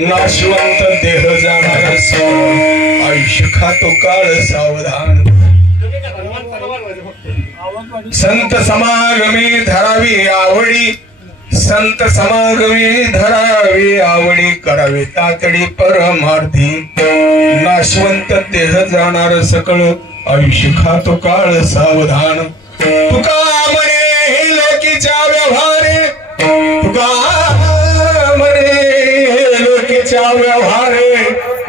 नाशवंत देह जाणार आयुष्य खातो काळ सावधान संत समागमी धरावी आवडी संत समागमी धरावी आवडी करावे तातडी परमार्थी नाशवंत देह जाणार सकळ आयुष्य खातो काळ सावधान तुका म्हणे हे लोकीच्या व्यवहारे तुका व्यवहारे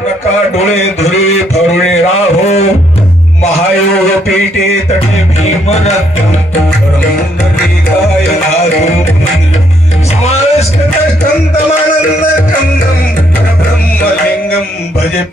नका डोळे धुरे फरुळे राहो महायोग पेटे तटे भीमन काय स्कंदमानंद कंदम ब्रह्मलिंगम भजे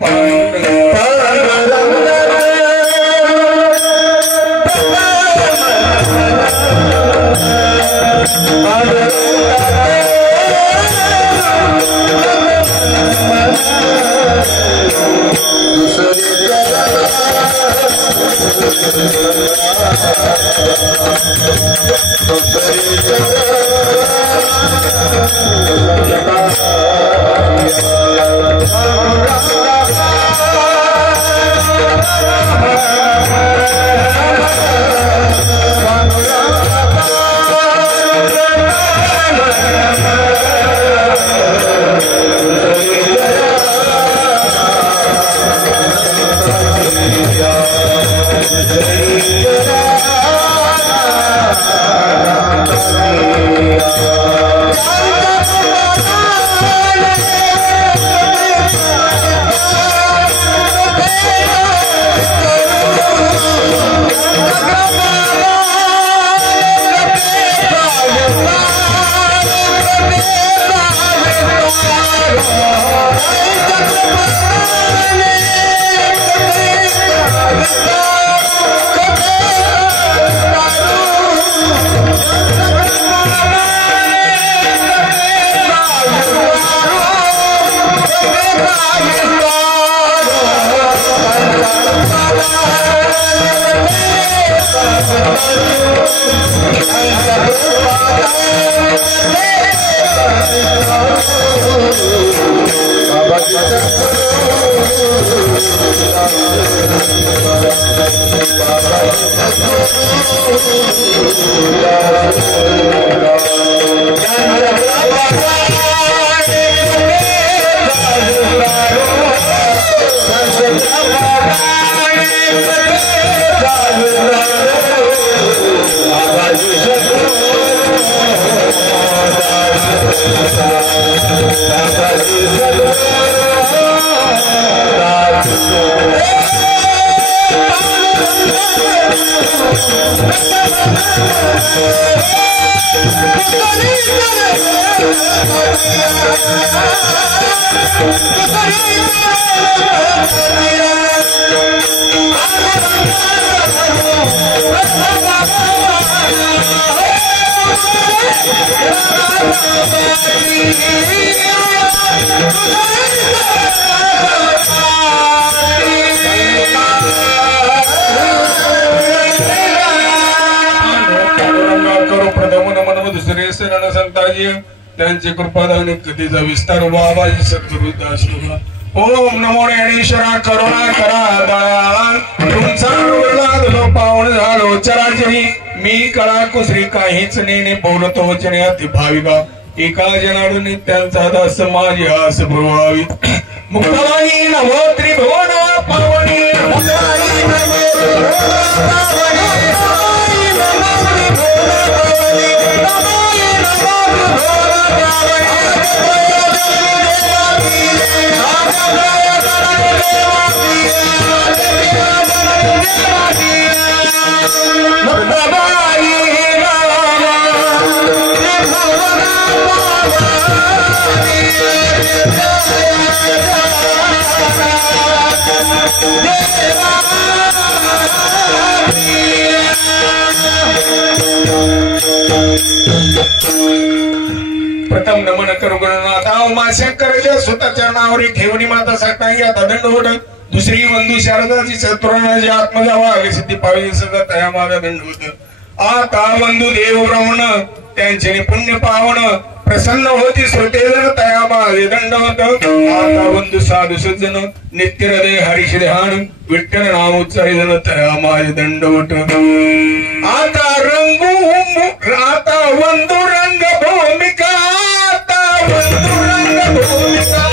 शरण संताजी त्यांची कृपादाने कधीचा विस्तार बाबाजी सद्गुरुदास ओम नमो ज्ञानेश्वरा करुणा करा दया तुमचा वरदान पावन झालो चराचरी मी कळा कुसरी काहीच नेने बोलतो वचने अति भाविका एका जनाडून त्यांचा दास माझी आस भुवावी मुक्ताई नमो त्रिभुवन पावनी मुक्ताई प्रथम नमन करू गणनाथा उमाशंकरच्या स्वतःच्या नावावर ठेवणी माता साठांगी आता दंडवट दुसरी बंधू शारदाची चतुराची आत्मजावा सिद्धी पावी सदा तया माझा दंडवत आता बंधू देव ब्राह्मण त्यांचे पुण्य पावन प्रसन्न होती श्रोतेजन तया माझे दंडवत आता बंधू साधू सज्जन नित्य हृदय हरिश ध्यान विठ्ठल नाम उच्चारिजन तया माझे दंडवट आता रंगू आता बंधू रंग भूमिका आता बंधू रंग भूमिका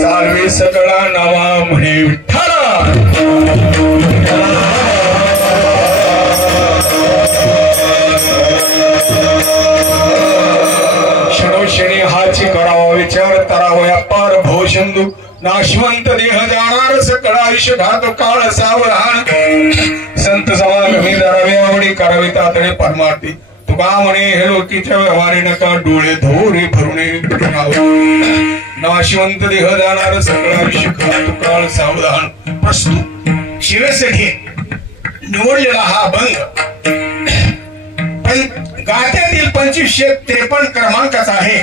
चालवे सगळा नावा म्हणे विठ्ठला क्षणोक्षणी हाची करावा विचार करावा अपार भोशंदू नाशवंत देह जाणार सकळ आयुष्य घात काळ सावधान संत समागमी धरावे आवडी करावी तातडे परमार्थी तुका म्हणे हे लोकीच्या व्यवहारी नका डोळे धोरे भरुणे नाशवंत देह जाणार सकळ आयुष्य घात काळ सावधान प्रस्तुत शिवेसाठी निवडलेला हा अभंग पण गात्यातील 2553 क्रमांकाचा आहे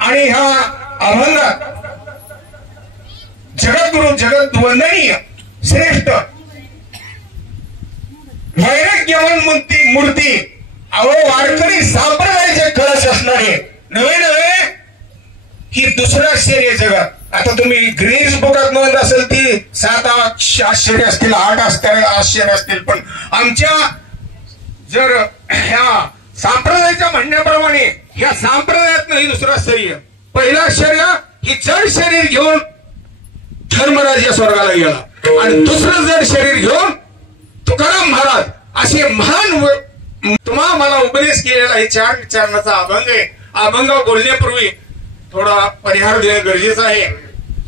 आणि ह्या अभंगात जगद्गुरु जगत वंदनीय श्रेष्ठ वैराग्यवान मूर्ती अहो वारकरी संप्रदायाचे कळस असणारे नवे नवे ही दुसरं आश्चर्य जगात आता तुम्ही ग्रीन्स बुकात नोंद असेल ती 7 आश्चर्य असतील 8 आश्चर्य असतील पण आमच्या जर ह्या संप्रदायाच्या म्हणण्याप्रमाणे ह्या संप्रदायात ही दुसरं आश्चर्य पहिलं आश्चर्य ही जड शरीर घेऊन धर्मराज या स्वर्गाला गेला आणि दुसरं जड शरीर घेऊन तुकाराम महाराज असे महान तुम्हा मला उपदेश केलेला हे 4 विचारण्याचा अभंग आहे. अभंग बोलण्यापूर्वी थोडा परिहार देणं गरजेचं आहे.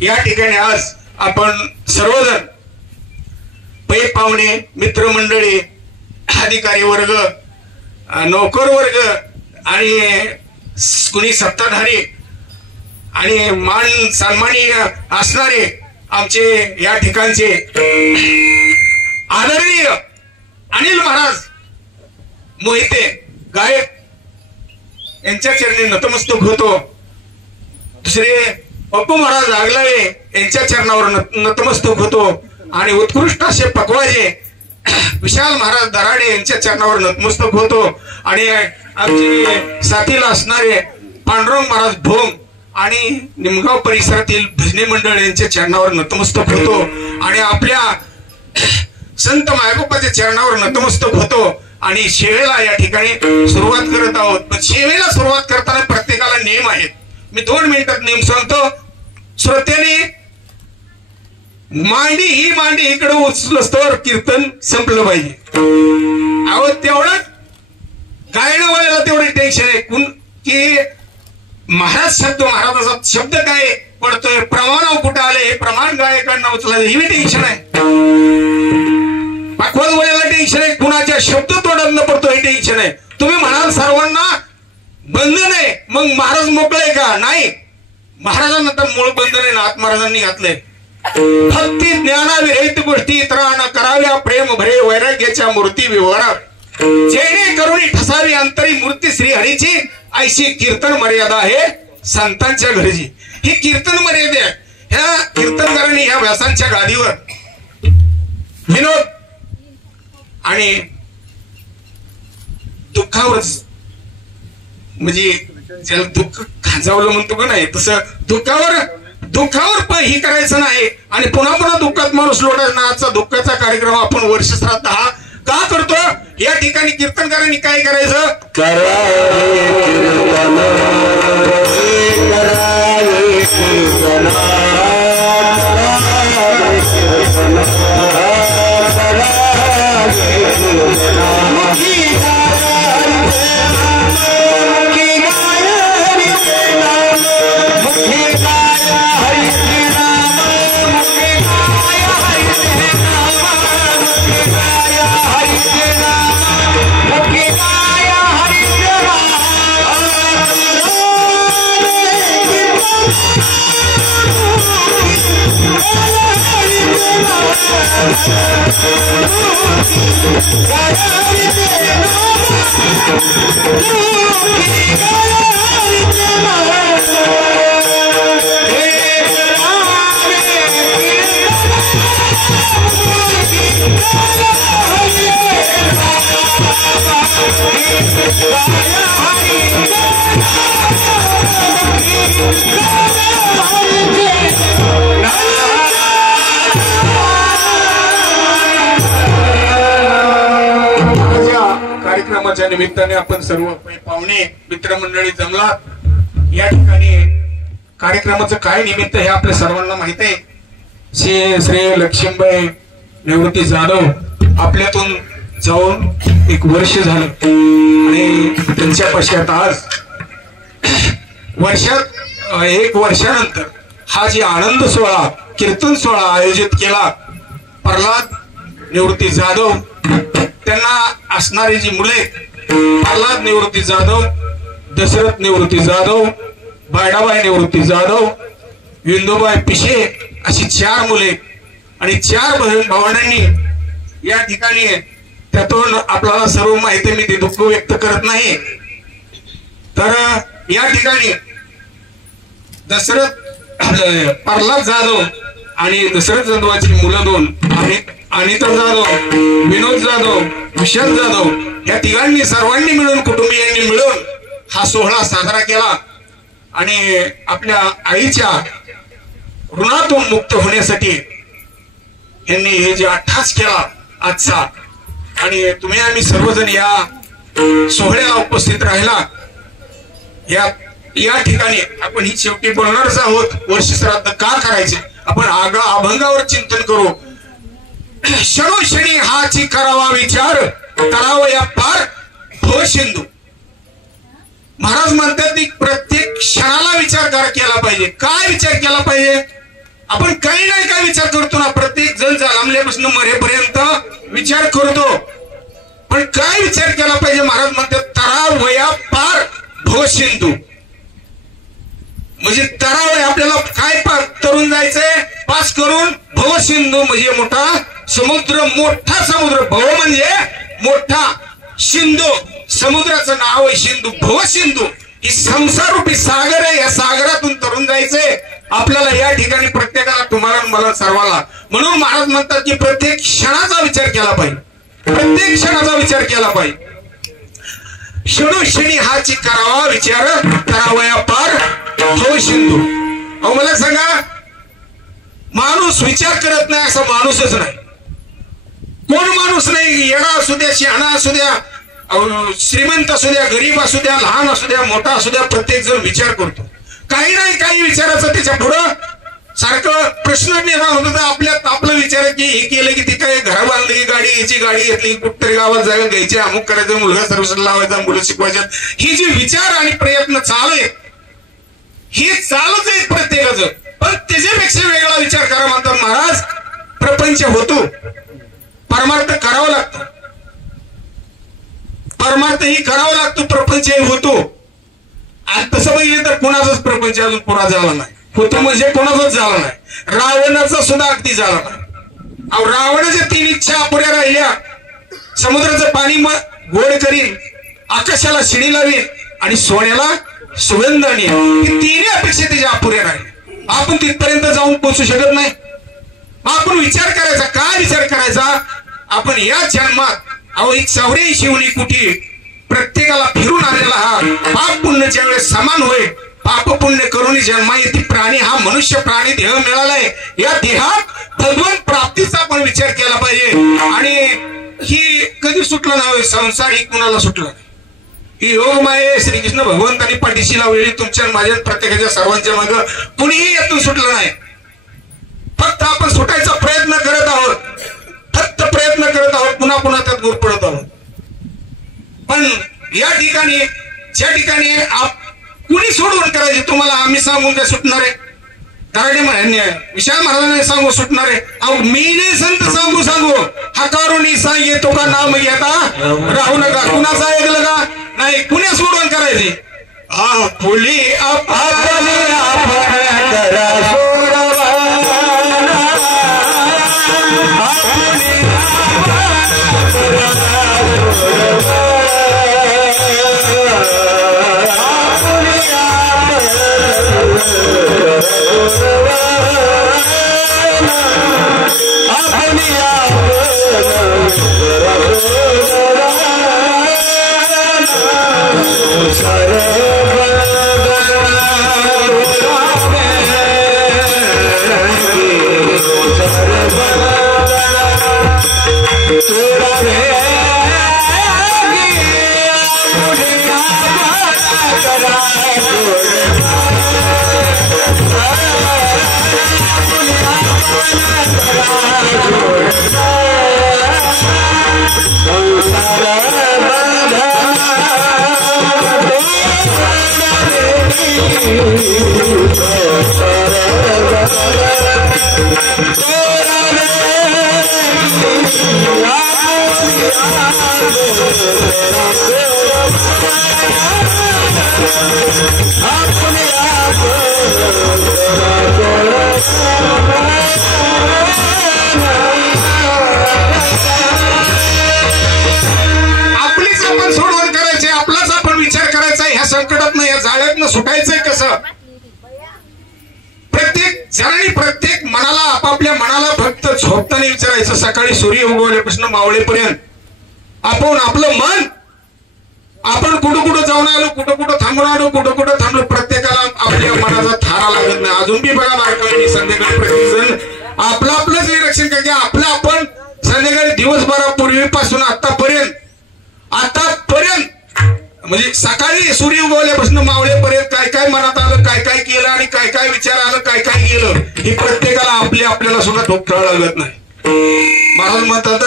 या ठिकाणी आज आपण सर्वजण पै पाहुणे मित्रमंडळी अधिकारी वर्ग नोकर वर्ग आणि कुणी सत्ताधारी आणि मान सन्मानी असणारे आमचे या ठिकाणचे आदरणीय अनिल महाराज मोहिते गायक यांच्या चरणी नतमस्तक होतो. दुसरे पप्पू महाराज आगलावे यांच्या चरणावर नतमस्तक होतो आणि उत्कृष्ट असे पकवाजे विशाल महाराज दराडे यांच्या चरणावर नतमस्तक होतो आणि आमचे साथीला असणारे पांडुरंग महाराज भोंग आणि निमगाव परिसरातील भजनी मंडळ यांच्या चरणावर नतमस्तक होतो आणि आपल्या संत मायबापाच्या चरणावर नतमस्तक होतो आणि सेवेला या ठिकाणी सुरुवात करत आहोत. पण सेवेला सुरुवात करताना प्रत्येकाला नियम आहेत. मी 2 मिनिटात नियम सांगतो. श्रोत्याने ही मांडी इकडे उचलस तर कीर्तन संपलं पाहिजे. अहो तेवढं गायनवाल्याला तेवढे टेन्शन आहे की महाराजाचा शब्द काय पडतोय, प्रमाण कुठं आले, हे प्रमाण गायकांना उचलायचं ही टेन्शन आहे. पाखवाजवाल्याला टेन्शन आहे, कुणाच्या शब्द तोडत पडतो हे टेन्शन आहे. तुम्ही म्हणाल सर्वांना बंधन आहे, मग महाराज मोकळे का? नाही, महाराजांना तर मूळ बंधन आहे, नाथ महाराजांनी घातलंय. भक्ती ज्ञानाविरहित गोष्टी इतरांना कराव्या, प्रेम भरे वैराग्याच्या मूर्ती विवरा, जेणेकरून ठसावी अंतरी मूर्ती श्री हरीची, ऐशी कीर्तन मर्यादा आहे संतांच्या घरची. ही कीर्तन मर्यादा आहे. ह्या कीर्तनकारांनी ह्या व्यासांच्या गादीवर विनोद आणि दुःखावर, म्हणजे ज्याला दुःख खाजावलं म्हणतो का नाही, तसं दुःखावर ही करायचं नाही. आणि पुन्हा दुःखात माणूस लोटायचा. आजचा दुःखाचा कार्यक्रम आपण वर्ष श्राद्ध हा का करतो? या ठिकाणी कीर्तनकारांनी काय करायचं? कार्यक्रमाच्या निमित्ताने आपण सर्व पाहुणे मित्रमंडळी जमलात. या ठिकाणी कार्यक्रमाचं काय निमित्त हे आपल्या सर्वांना माहित आहे. श्री लक्ष्मीबाई निवृत्ती जाधव आपल्यातून जाऊन 1 वर्ष झालं आणि त्यांच्या पश्चात आज वर्षात 1 वर्षानंतर हा जे आनंद सोहळा, कीर्तन सोहळा आयोजित केला. प्रल्हाद निवृत्ती जाधव, त्यांना असणारी जी मुले, प्रल्हाद निवृत्ती जाधव, दशरथ निवृत्ती जाधव, बायडाबाई निवृत्ती जाधव, विंदोबाई पिशे, अशी 4 मुले आणि 4 भावंडांनी या ठिकाणी, त्यातून आपल्याला सर्व माहिती, मी ते दुःख व्यक्त करत नाही. तर या ठिकाणी प्रल्हाद जाधव आणि दशरथ जाधवाची मुलं 2, अनिता जाधव, विनोद जाधव, विशाल जाधव, या तिघांनी सर्वांनी मिळून, कुटुंबियांनी मिळून हा सोहळा साजरा केला. आणि आपल्या आईच्या ऋणातून मुक्त होण्यासाठी यांनी हे जे अट्टहास केला आजचा, आणि तुम्ही आम्ही सर्वजण या सोहळ्याला उपस्थित राहिला. या ठिकाणी आपण ही शेवटी बोलणारच आहोत. वर्ष श्राद्ध का करायचे, आपण अभंगावर चिंतन करू. क्षणोक्षणी हाची करावा विचार, करावया पार भवसिंधू. महाराज म्हणतात की प्रत्येक क्षणाला विचार केला पाहिजे. काय विचार केला पाहिजे? आपण काही नाही काय विचार करतो ना, प्रत्येक जण जन्मल्यापासून मरेपर्यंत विचार करतो. पण काय विचार केला पाहिजे? महाराज म्हणतात तरावया पार भवसिंधू. म्हणजे तरावय आपल्याला काय तरुण जायचंय, पास करून भवसिंधू म्हणजे मोठा समुद्र, मोठा समुद्र. भव म्हणजे मोठा, सिंधू समुद्राचं नाव आहे सिंधू. भवसिंधू ही संसार रूपी सागर आहे. या सागरातून तरुण जायचंय आपल्याला. या ठिकाणी प्रत्येकाला, तुम्हाला मला सर्वाला. म्हणून महाराज म्हणतात की प्रत्येक क्षणाचा विचार केला पाहिजे, प्रत्येक क्षणाचा विचार केला पाहिजे. क्षणोक्षणी हाची करावा विचार, करावया पार भवसिंधू. अहो मला सांगा, माणूस विचार करत नाही असा माणूसच नाही. कोण माणूस नाही, येडा असू द्या, शहाणा असू द्या, श्रीमंत असू द्या, गरीब असू द्या, लहान असू द्या, मोठा असू द्या, प्रत्येक जण विचार करतो. काही नाही काही विचारायचं त्याच्या पुढं सारखं प्रश्न निर्माण होतो. तर आपल्यात आपलं विचार की हे केलं की ती काय घर बांधली, गाडी घ्यायची, गाडी घेतली, कुठतरी गावात जागा घ्यायची, अमुक करायचं, मुलगा सर्व्हिसला लावायचा, मुलं शिकवायच्या, ही जी विचार आणि प्रयत्न चालू आहेत हे चालूच आहेत प्रत्येकाचं. पण त्याच्यापेक्षा वेगळा विचार करा म्हणतात महाराज. प्रपंच होतो, परमार्थ करावा लागतो, परमार्थ ही करावा लागतो, प्रपंचही होतो. आणि तसं बघितलं तर कोणाचाच प्रपंच अजून पुरा झाला नाही. होतं म्हणजे कोणाचाच झाला नाही. रावणाचा सुद्धा अगदी झाला नाही. अहो रावणाच्या 3 इच्छा अपुऱ्या राहिल्या. समुद्राचं पाणी गोड करीन, आकाशाला शिडी लावीन आणि सोन्याला सुगंध आणीन. ही 3 अपेक्षा त्याच्या अपुऱ्या राहिल्या. आपण तिथपर्यंत जाऊन पोहोचू शकत नाही. आपण विचार करायचा. काय विचार करायचा? आपण या जन्मात अहो 84 कोटी प्रत्येकाला फिरून आलेला हा पाप पुण्य ज्यावेळेस समान होईल, पाप पुण्य करून जन्मा येते प्राणी, हा मनुष्य प्राणी देह मिळालाय. या देहात भगवंत प्राप्तीचा आपण विचार केला पाहिजे. आणि ही कधी सुटलं नाही, संसार ही कुणाला सुटलं नाही. ही योगमाये श्रीकृष्ण भगवंतांनी पाठीशी लावलेली तुमच्या माझ्या प्रत्येकाच्या सर्वांच्या माग कुणीही यातून सुटलं नाही. फक्त आपण सुटायचा प्रयत्न करत आहोत, फक्त प्रयत्न करत आहोत, पुन्हा पुन्हा त्यात गुरपडत आहोत. पण या ठिकाणी ज्या ठिकाणी कुणी सोडवण करायची तुम्हाला आम्ही सांगून काय सुटणार आहे? विशाल महाराजांनी सांगू सुटणार आहे? अहो मी नाही संत सांगू हकारुनी सांगे तो का नाम घेता राहू नका. कुणाचा ऐकलं का नाही? कुणी सोडवण करायची? फुली सुटायचंय कसं? प्रत्येक जणांनी प्रत्येक मनाला आपापल्या मनाला फक्त झोपताना विचारायचं. सकाळी सूर्य उगवल्यापासून मावळेपर्यंत आपण आपलं मन आपण कुठं जाऊन आलो, कुठं थांबून आलो, कुठं थांबलो. प्रत्येकाला आपल्या मनाचा थारा लागत नाही. अजून बी बघा बारकाईने संध्याकाळी प्रत्येक जण आपलंच निरीक्षण करते. आपलं आपण संध्याकाळी दिवसभरापूर्वीपासून आतापर्यंत म्हणजे सकाळी सूर्य उगवल्यापासून मावळेपर्यंत काय काय मनात आलं, काय काय केलं आणि काय काय विचार आलं, काय काय केलं, हे प्रत्येकाला आपल्याला सुद्धा ठोकळा लागत नाही. महाराज म्हणतात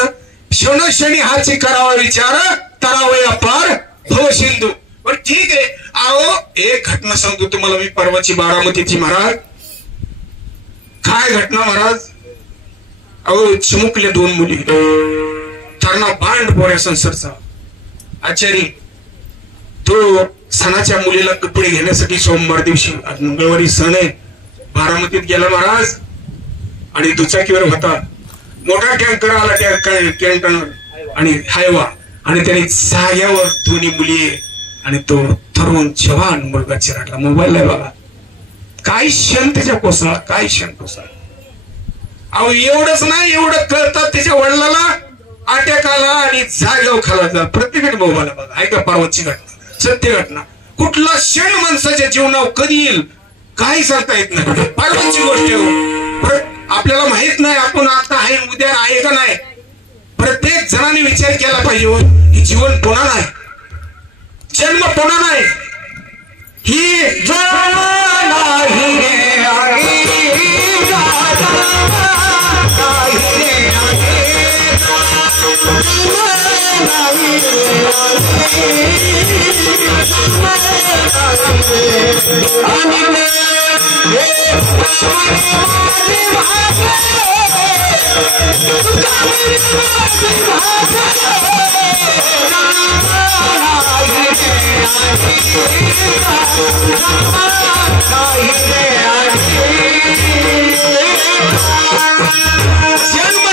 क्षणक्षणी हाची करावा विचार तरावय अपार भव सिंधू. पण ठीक आहे. अहो एक घटना सांगतो तुम्हाला मी परवाची बारामतीची. महाराज काय घटना महाराज? अहो चिमुकल्या 2 मुली, थरणा बांड पोऱ्या संसारचा आचारी. तो सणाच्या मुलीला कपडे घेण्यासाठी सोमवार दिवशी, मंगळवारी सण आहे, बारामतीत गेला महाराज. आणि दुचाकीवर होता, मोठा टँकर आला टँकर आणि हायवा, आणि त्याने जाग्यावर 2 मुली आणि तो तरुण जवान मुलगा चिराटला. मोबाईल आहे बघा. काय क्षण त्याच्या कोसळा, काय क्षण कोसळा. अहो एवढंच नाही, एवढं कळतात त्याच्या वडिलाला अटॅक आला आणि जाग्यावर खाला. प्रत्येकाने मोबाईल बघा. ऐका परवाची घटना, सत्य घटना. कुठला क्षण माणसाच्या जीवनावर कधी येईल काही सांगता येत नाही. परवाची गोष्ट आहे. आपल्याला माहित नाही आपण आता आहे उद्या आहे का नाही. प्रत्येक जणांनी विचार केला पाहिजे की जीवन पुन्हा नाही, जन्म पुन्हा नाही, ही जन्म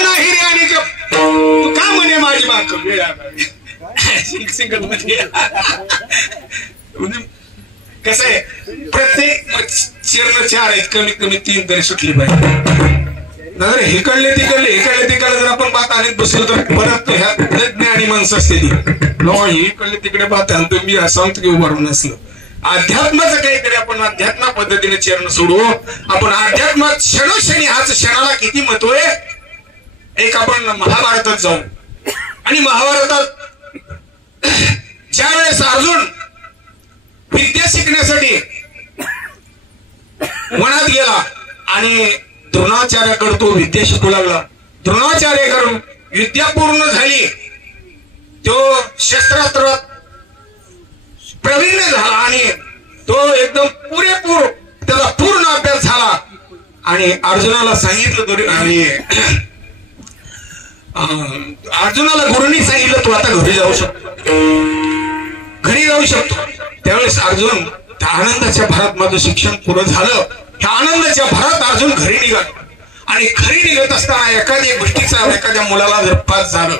नाही रे. आणि तू का म्हणे माझी बाक सिंगल मध्ये कसं आहे, प्रत्येक चिरण 4 आहेत, कमीत कमी 3 तरी सुटली पाहिजे. हिकडले तिकडले जर आपण बात आणत बसलो तर परत ह्या ज्ञानी माणसं असते ती इकडले तिकडे बात आणतो. मी सांगतो की उभारून असलं अध्यात्माचं काहीतरी आपण अध्यात्म पद्धतीने चरण सोडू. आपण अध्यात्मात क्षणोक्षणी हाच क्षणाला किती महत्व आहे. एक आपण महाभारतात जाऊ आणि महाभारतात ज्या वेळेस अर्जुन विद्या शिकण्यासाठी वनात गेला आणि द्रोणाचार्याकडे तो विद्या शिकू लागला. द्रोणाचार्याकडून विद्या पूर्ण झाली, तो शस्त्रास्त्रात प्रवीण झाला आणि तो एकदम पुरेपूर त्याचा पूर्ण अभ्यास झाला. आणि अर्जुनाला सांगितलं आणि अर्जुनाला गुरुनी सांगितलं तू आता घरी जाऊ शकतो. त्यावेळेस अर्जुन त्या आनंदाच्या भरात माझं शिक्षण पुरं झालं. ह्या आनंदाच्या भरात अर्जुन घरी निघाला आणि घरी निघत असताना एखाद्या गोष्टीचा एखाद्या मुलाला जर पास झालं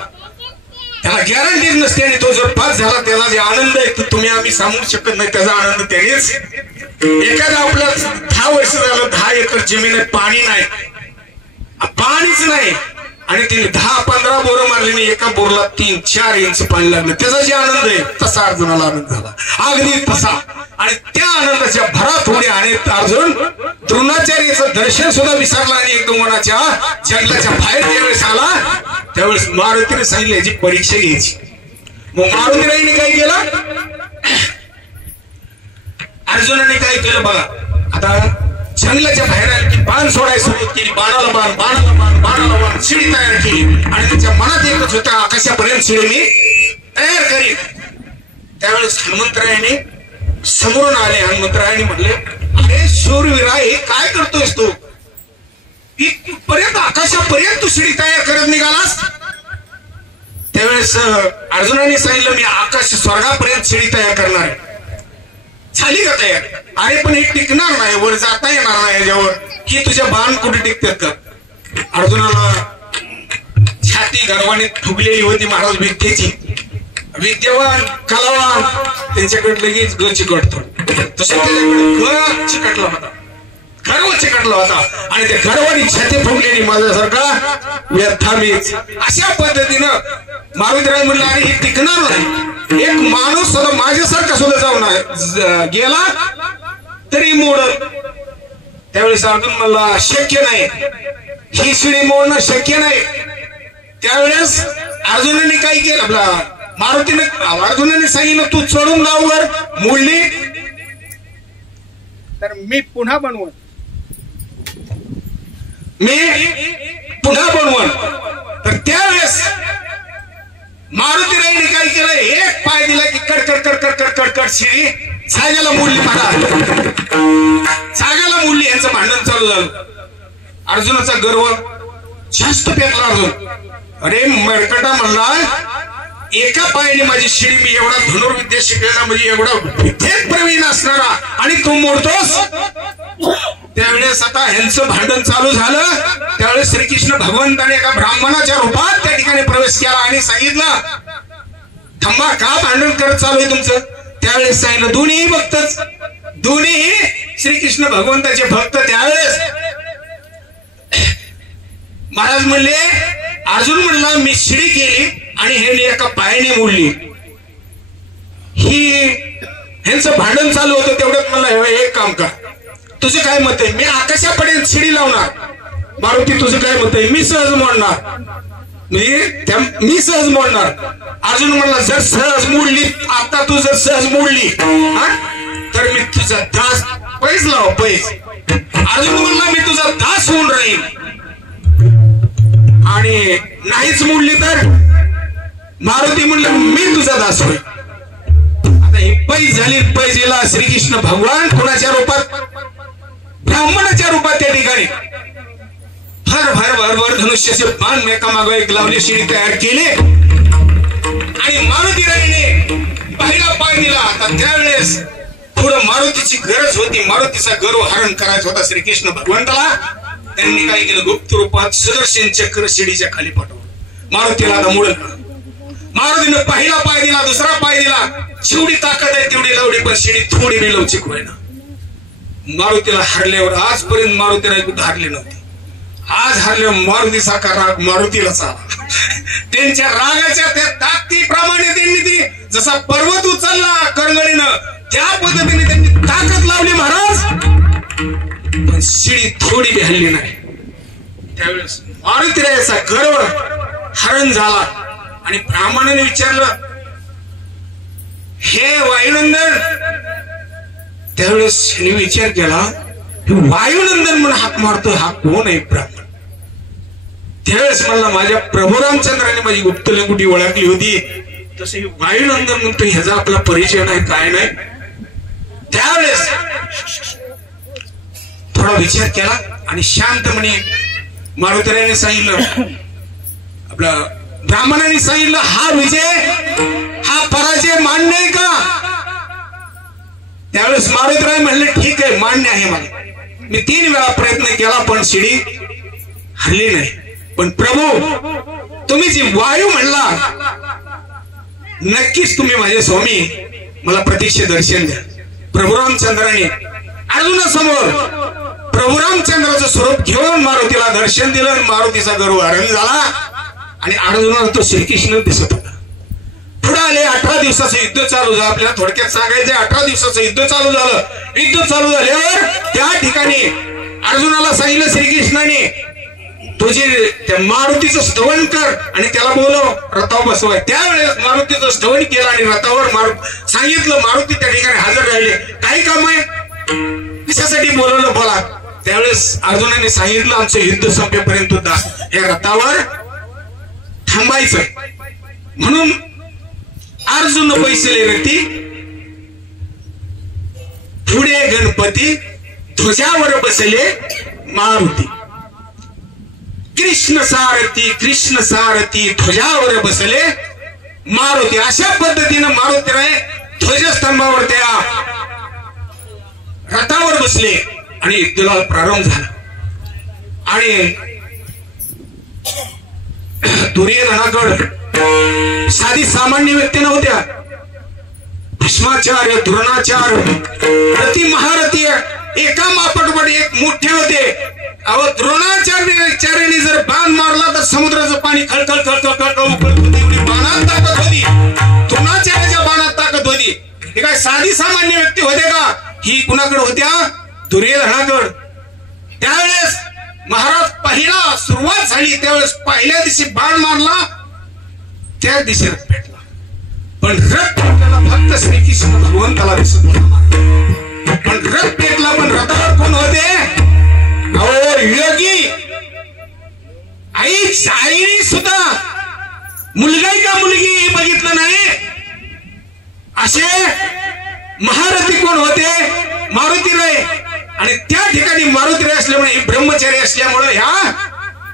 त्याला गॅरंटी नसते आणि तो जर पास झाला त्याला जे आनंद आहे तो तुम्ही आम्ही सांगू शकत नाही. त्याचा आनंद त्यानेच. एखादा आपला 10 वर्ष झालं 10 एकर जमीन आहे, पाणीच नाही आणि तिने 10-15 बोरं मारली नाही, एका बोरला 3-4 इंच पाणी लागलं. त्याचा जे आनंद आहे तसा अर्जुनाला आनंद झाला, अगदी तसा. आणि त्या आनंदाच्या भरात होणे आणि अर्जुन द्रोणाचार्याचं दर्शन सुद्धा विसरला आणि एकदम वनाच्या जंगलाच्या बाहेर ज्यावेळेस आला त्यावेळेस मारुतीने सांगितलं याची परीक्षा घ्यायची. मग मारुतीराईने काय केलं, अर्जुनाने काय केलं बघा. आता जंगलाच्या बाहेर आले की बाण सोडायला सुरुवात केली. बाणाला बाण शिडी तयार केली आणि त्याच्या मनात एकच होता आकाशापर्यंत शिडी मी तयार करीन. त्यावेळेस हनुमंतरायाने समोरून आले. हनुमंतरायाने म्हटले अरे शूरवीरा हे काय करतोयस तू, इथपर्यंत आकाशापर्यंत तू शिडी तयार करत निघालास. त्यावेळेस अर्जुनाने सांगितलं मी आकाश स्वर्गापर्यंत शिडी तयार करणार आहे. झाली का तयार? अरे पण हे टिकणार नाही, वर जाता येणार नाही याच्यावर. ही तुझ्या बाण कुठे टिकतात का? अर्जुनाला छाती गर्वाने फुगलेली होती महाराज विद्येची. विद्यवान कलावान त्यांच्याकडे लगेच ग चिकटतो. तसं त्याच्याकडे ग चिकटला होता, गर्व चिकटला होता आणि त्या गर्वाने छाती फुगलेली माझ्यासारखा व्यर्थामीच. अशा पद्धतीनं मारुतीराय म्हणलं अरे हे टिकणार नाही. एक माणूस सुद्धा माझ्यासारखा सुद्धा जाऊन गेला तरी मोडल. त्यावेळेस अर्जुन म्हणला शक्य नाही, ही शिडी मोडणं शक्य नाही. त्यावेळेस अर्जुनाने काय केलं, आपला अर्जुनाने सांगितलं तू चढून जाऊवर मोडली तर मी पुन्हा बनवून तर त्यावेळेस मारुतीराईने काय केलं, एक पाय दिला की कडकड शिडी जागेला मोडली. जागेला मोडली. यांचं भांडण चालू झालं. अर्जुनाचा गर्व जास्त पेटला. अर्जुन अरे मरकटा म्हणला एका पायाने माझी शिडी, मी एवढा धनुर्विद्या शिकलेला म्हणजे एवढा विद्येत प्रवीण असणारा आणि तू मोडतोस. त्यावेळेस आता ह्यांचं भांडण चालू झालं. त्यावेळेस श्रीकृष्ण भगवंताने एका ब्राह्मणाच्या रूपात त्या ठिकाणी प्रवेश केला आणि सांगितलं थांबा, का भांडण करत चालू आहे तुमचं? त्यावेळेस सांगितलं दोन्ही श्रीकृष्ण भगवंताचे भक्त. त्यावेळेस महाराज म्हणले, अर्जुन म्हणला मी शिडी केली आणि हे एका पायाने मोडली. ही ह्यांचं भांडण चालू होतं. तेवढ्यात म्हणला एक काम कर, तुझं काय मत आहे? मी आकाशापर्यंत शिडी लावणार. मारुती तुझं काय मत आहे? मी सहज मोडणार. मी सहज मोडणार. अर्जुन म्हणला जर सहज मोडली, आता तू जर सहज मोडली तर मी तुझा दास, पैस लाव पैस. अर्जुन म्हणला मी तुझा दास होऊन राहील, आणि नाहीच मोडली तर मारुती म्हणलं मी तुझा दास होईल. आता ही पैस झाली. पैसेला श्रीकृष्ण भगवान कोणाच्या रूपात? ब्राह्मणाच्या रूपात त्या ठिकाणी भर भर भर भर धनुष्याचे बाण एकामागो एक लावले, शिडी तयार केले आणि मारुती राईने पहिला पाय दिला. आता त्यावेळेस थोडं मारुतीची गरज होती, मारुतीचा गर्व हरण करायचा होता श्रीकृष्ण भगवंताला. त्यांनी काय केलं, गुप्त रूपात सुदर्शन चक्र शिडीच्या खाली पाठवलं. मारुतीला आता मुळ मारुतीने पहिला पाय दिला, दुसरा पाय दिला. जेवढी ताकद आहे तेवढी लावली, पण शिडी थोडी बी लवचिक होईना. मारुतीला हरल्यावर आजपर्यंत मारुती राय कुठे हरले नव्हते. आज हरले मारुतीसारखा राग मारुतीलाच आला. त्यांच्या रागाच्या त्या ताकदीप्रमाणे त्यांनी ती जसा पर्वत उचलला करंगळीनं, त्या पद्धतीने त्यांनी ताकद लावली महाराज, पण शिडी थोडी बी हल्ली नाही. त्यावेळेस मारुती रायाचा गर्व हरण झाला आणि ब्राह्मणाने विचारलं, हे वायुनंदन. त्यावेळेस विचार केला, वायुनंदन म्हणून हाक मारतो, हा कोण आहे ब्राह्मण? त्यावेळेस मला माझ्या प्रभू रामचंद्राने माझी गुप्त लंगुटी ओळखली होती. तसे वायुनंदन म्हणतो, ह्याचा आपला परिचय नाही, काय नाही. त्यावेळेस थोडा विचार केला आणि शांतपणे मारुतीरायाने सांगितलं, आपला ब्राह्मणाने सांगितलं, हा विजय हा पराजय मान्य आहे का? त्यावेळेस मारुतीराय म्हणले, ठीक आहे, मान्य आहे मला. मी 3 वेळा प्रयत्न केला पण शिडी हल्ली नाही. पण प्रभू तुम्ही जी वायू म्हणला, नक्कीच तुम्ही माझे स्वामी, मला प्रत्यक्ष दर्शन द्या. प्रभू रामचंद्राने अर्जुनासमोर प्रभू रामचंद्राचं स्वरूप घेऊन मारुतीला दर्शन दिलं आणि मारुतीचा गर्व हरण झाला आणि अर्जुनाला तो श्रीकृष्ण दिसत होता. पुढे आले, 18 दिवसाचं युद्ध चालू झालं. आपल्याला थोडक्यात सांगायचं, 18 दिवसाचं युद्ध चालू झालं. युद्ध चालू झाल्यावर त्या ठिकाणी अर्जुनाला सांगितलं श्रीकृष्णाने, तुझे त्या मारुतीचं स्तवन कर आणि त्याला बोलव, रथावर बसवाय. त्यावेळेस मारुतीचं स्तवन केलं आणि रथावर सांगितलं. मारुती त्या ठिकाणी हजर राहिले. काही काम आहे, कशासाठी बोलवलं बोला. त्यावेळेस अर्जुनाने सांगितलं, आमचं युद्ध संपेपर्यंत दास या रथावर थांबायचं. म्हणून अर्जुन पैसले रथी, पुढे गणपती, ध्वजावर बसले मारुती. कृष्ण सारथी ध्वजावर बसले मारुती. अशा पद्धतीनं मारुतीराय ध्वजस्तंभावर त्या रथावर बसले आणि युद्धाला प्रारंभ झाला. आणि दुर्योधनाकडे साधी सामान्य व्यक्ती नव्हत्या. भीष्माचार्य, द्रोणाचार्य, रथी महारथी एका मापाठोपाठ एक मोठे होते. अहो, द्रोणाचार्याने जर बाण मारला तर समुद्राचं पाणी खळखळ खळखळ खळखळ उकळत होती. एवढी बाणात ताकद होती, द्रोणाचार्याच्या बाणात ताकद होती. हे काय साधी सामान्य व्यक्ती होते का? ही कुणाकडे होत्या? दुर्योधनाकडे. त्यावेळेस महाराज पहिला सुरुवात झाली, त्यावेळेस पहिल्या दिवशी बाण मारला, त्या दिशेत पेटला. पण रथ पेटला फक्त श्रीकृष्ण भगवंताला दिसत होता. पण रथ पेटला, पण रथावर कोण होते? अहो, योगी आईने सुद्धा मुलगा का मुलगी बघितलं नाही असे महारथी कोण होते? मारुतीराय. आणि त्या ठिकाणी मारुतीराय असल्यामुळे, ब्रह्मचारी असल्यामुळे ह्या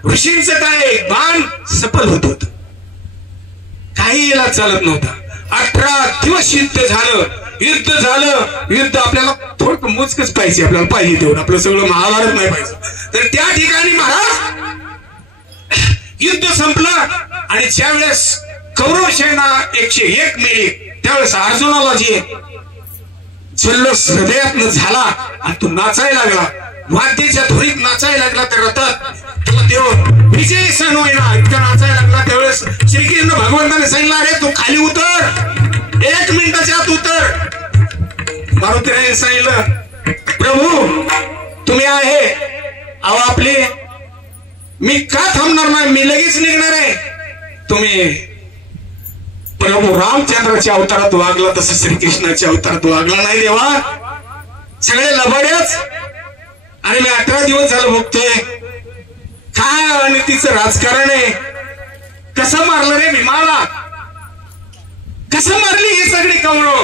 ऋषींचं काय बाण सफल होत होत, काही याला चालत नव्हता. 18 दिवस युद्ध झालं. युद्ध आपल्याला थोडं मोजकच पाहिजे, आपल्याला पाहिजे तेवढं, आपलं सगळं महाभारत नाही पाहिजे. तर त्या ठिकाणी महाराज युद्ध संपलं आणि ज्यावेळेस कौरव सेना 101 मेली, त्यावेळेस अर्जुनाला जे जल्लोष हृदयातनं झाला आणि तो नाचायला लागला, वाद्याच्या धुरीत नाचायला लागला. त्या रथात तेव्हा विजय सण होईना इतका नाचायला लागला. त्यावेळेस श्रीकृष्ण भगवंताने सांगितलं, अरे तू खाली उतर, 1 मिनिटाच्या आत उतर. मारुतीरायाने सांगितलं, प्रभू तुम्ही आहे, अहो आपले, मी का थांबणार नाही, मी लगेच निघणार आहे. तुम्ही प्रभू रामचंद्राच्या अवतारात वागला तसं श्रीकृष्णाच्या अवतारात वागला नाही देवा. सगळे लबाड्याच. आणि मी 18 दिवस झालं बघतोय काय आणि तिचं राजकारण आहे. कसं मारलं रे भीमाला, कसं मारली ही सगळी कौरव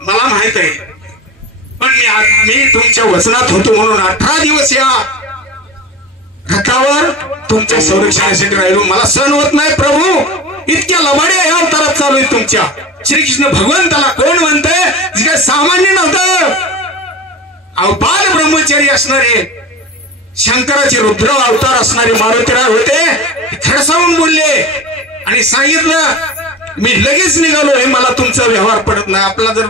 मला माहित आहे. पण मी तुमच्या वचनात होतो म्हणून 18 दिवस या रथावर तुमच्या संरक्षणासाठी राहिलो. मला सहन होत नाही प्रभू. इतक्या लबाड्या ह्या अवतारात चालू आहे तुमच्या. श्रीकृष्ण भगवंताला कोण म्हणतंय जे काय सामान्य नव्हतं. अवतार ब्रह्मचारी असणारे शंकराचे रुद्र अवतार असणारे मारुतीराव होते. खडसावून बोलले आणि सांगितलं मी लगेच निघालो. हे मला तुमचा व्यवहार पडत नाही. आपला जर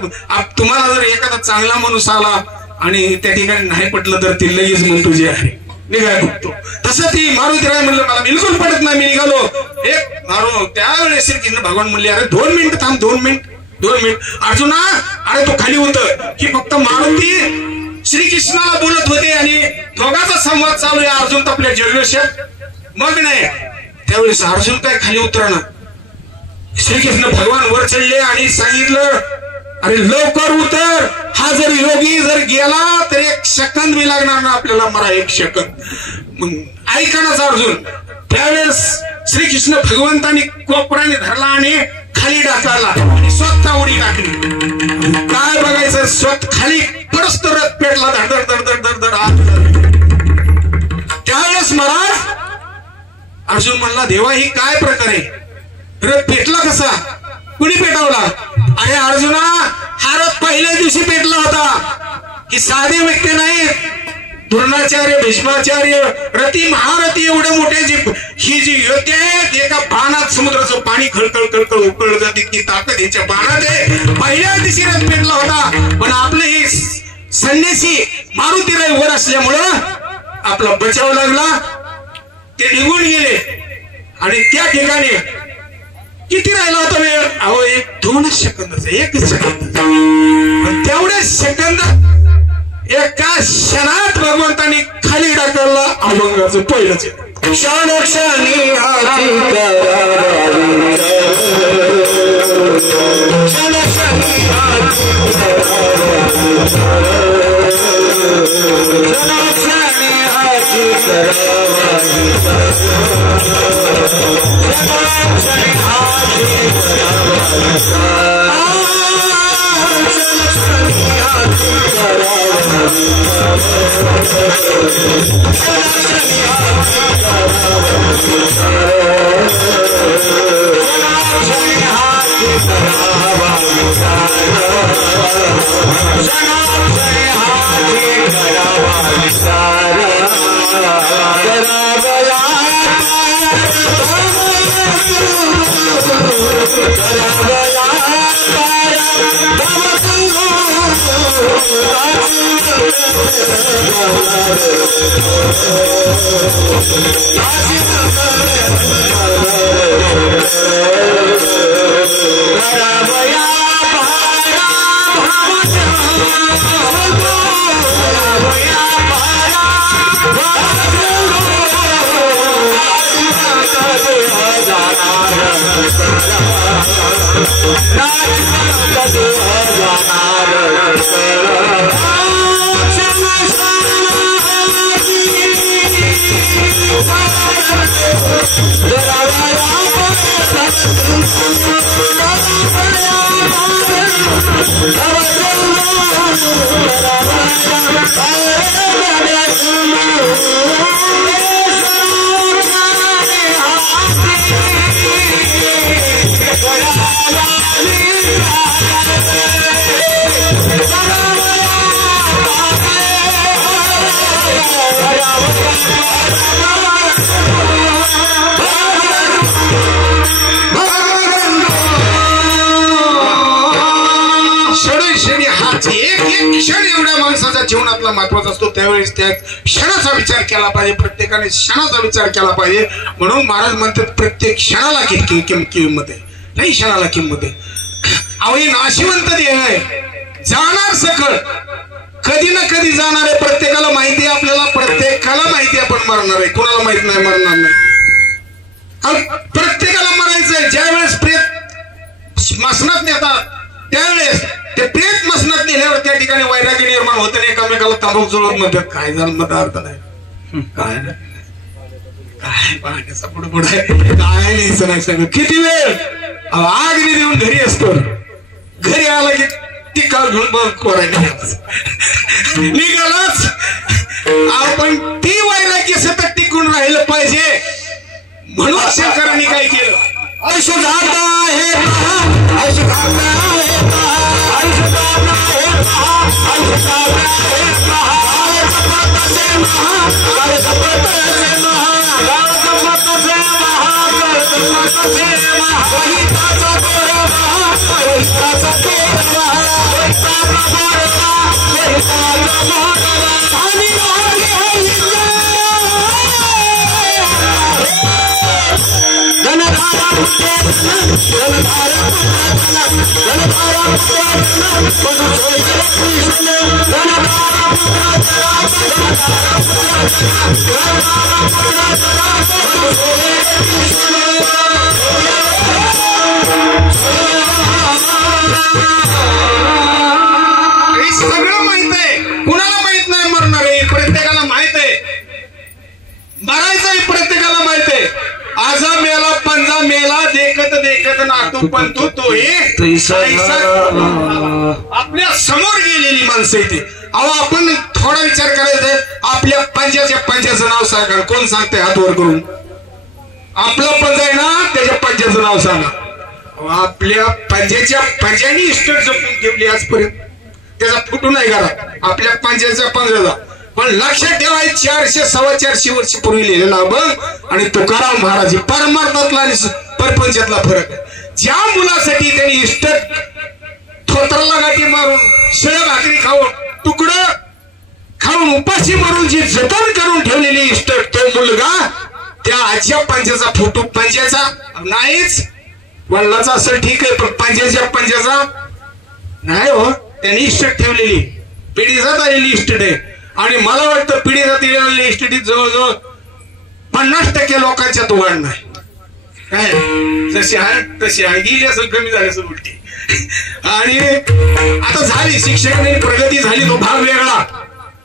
तुम्हाला जर एखादा चांगला माणूस आला आणि त्या ठिकाणी नाही पटलं तर ती लगेच म्हणतो जे आहे निघाय बघतो. तसं ती मारुतीराव म्हणलं मला बिलकुल पडत नाही. मी निघालो. एक मारू त्यावेळेस श्रीकृष्ण भगवान म्हणले अरे 2 मिनिट थांब. 2 मिनिट अर्जुना अरे तो खाली होतं की फक्त मारुती श्रीकृष्णाला बोलत होते आणि दोघांचा संवाद चालू आहे. अर्जुन तर आपल्या जल्लोषात मग नाही. त्यावेळेस अर्जुन काय खाली उतरणार. श्रीकृष्ण भगवान वर चढले आणि सांगितलं अरे लवकर उतर. हा जर योगी जर गेला तर 1 सेकंद बी लागणार ना आपल्याला मरा. 1 सेकंद. मग ऐका नाच अर्जुन. त्यावेळेस श्रीकृष्ण भगवंतांनी कोपराने धरला आणि खाली टाकला आणि स्वतः उडी टाकली. काय बघायचं स्वतः खाली परस्त रथ पेटला धड धड धड धड धड. त्यावेळेस महाराज अर्जुन म्हणला देवा ही काय प्रकारे रथ पेटला कसा कुणी पेटवला. अरे अर्जुना हा रथ पहिल्या दिवशी पेटला होता की साधे व्यक्ती नाही. द्रोणाचार्य भीष्माचार्य रथी महारथी एवढे मोठे ही जी योद्धे आहेत एका बाणात समुद्राचं पाणी खळखळ खळखळ उकळलं जाते की ताकद यांच्या बाणात आहे. पहिल्या दिवशी रथ पेटला होता. पण आपले ही संन्यासी मारुतीराव वर असल्यामुळं आपला बचाव लागला. ते निघून गेले आणि त्या ठिकाणी किती राहिला होता वेळ. अहो 1-2 सेकंदाचा 1 सेकंद. तेवढ्या सेकंद एका क्षणात भगवंतांनी खाली टाकला अभंगाचं पहिलंच. क्षण क्षणी जीवनातला महत्वाचा असतो. त्यावेळेस त्या क्षणाचा विचार केला पाहिजे. प्रत्येकाने क्षणाचा विचार केला पाहिजे. म्हणून महाराज म्हणतात प्रत्येक क्षणाला किंमत आहे. नाही क्षणाला किंमत आहे. अहो हे नाशिवंत देह आहे जाणार सकळ कधी ना कधी जाणार आहे. प्रत्येकाला माहिती आहे आपल्याला प्रत्येकाला माहिती आहे आपण मरणार आहे. कोणाला माहित नाही मरणार नाही. प्रत्येकाला मरायचंय. ज्यावेळेस प्रेत स्मशनात नेतात त्यावेळेस ते प्रेत मसनात नेल्यावर त्या ठिकाणी वैराग्य निर्माण होतं आणि एकामेकाला तांबूक जुळत म्हणतात. काय झालं मध्ये अर्थ नाही, काय काय पाहण्याचा पुढे पुढे काय लिहायचं नाही सगळं. किती वेळ आगनी देऊन घरी असतो, घरी आला की ती काल घेऊन बघ कोरायला निघालाच. आपण ती वैराग्य सतत टिकून राहिलं पाहिजे म्हणून शंकरांनी काय केलं. सगळं माहित आहे, कुणाला माहित नाही मरणार आहे, प्रत्येकाला माहित आहे. मरायचं आहे प्रत्येकाला माहित आहे. आजा मेला पंजा मेला देखत देखत नातू पंतू तो आपल्या समोर गेलेली माणसं इथे. अहो आपण थोडा विचार करायचा. आपल्या पंजाचं नाव सांगा. कोण सांगते हात वर करून? आपला पंजा आहे ना, त्याच्या पंजाचं नाव सांगा. आपल्या पंजाने इस्टेट जपून ठेवली आजपर्यंत, त्याचा फुटू नाही घरात आपल्या पंजाचा. पण लक्षात ठेवाय 400-450 वर्ष पूर्वी लिहिलेला अभंग आणि तुकाराम महाराज परमार्थातला आणि परपंचातला फरक आहे. ज्या मुलासाठी त्यांनी इस्टेट थोतरला गाठी मारून शिळ भाकरी खाऊन तुकडं खाऊन उपाशी मारून जी जतन करून ठेवलेली इस्टेट, तो मुलगा त्या आजच्या पंजाचा फोटो पंजाचा नाहीच. वडिलाचा असेल ठीक आहे, पण पंजाचा नाही हो. त्यांनी इस्टेट ठेवलेली पिढीजात आलेली इस्टेट आहे. आणि मला वाटतं पिढीजात आलेली इस्टेटीत जवळजवळ 50% लोकांच्यात वाढ नाही. काय जशी आहे तशी आहे, गेली असेल कमी झाली असेल उलटी. आणि आता झाली शिक्षणाने प्रगती झाली, तो भाग वेगळा.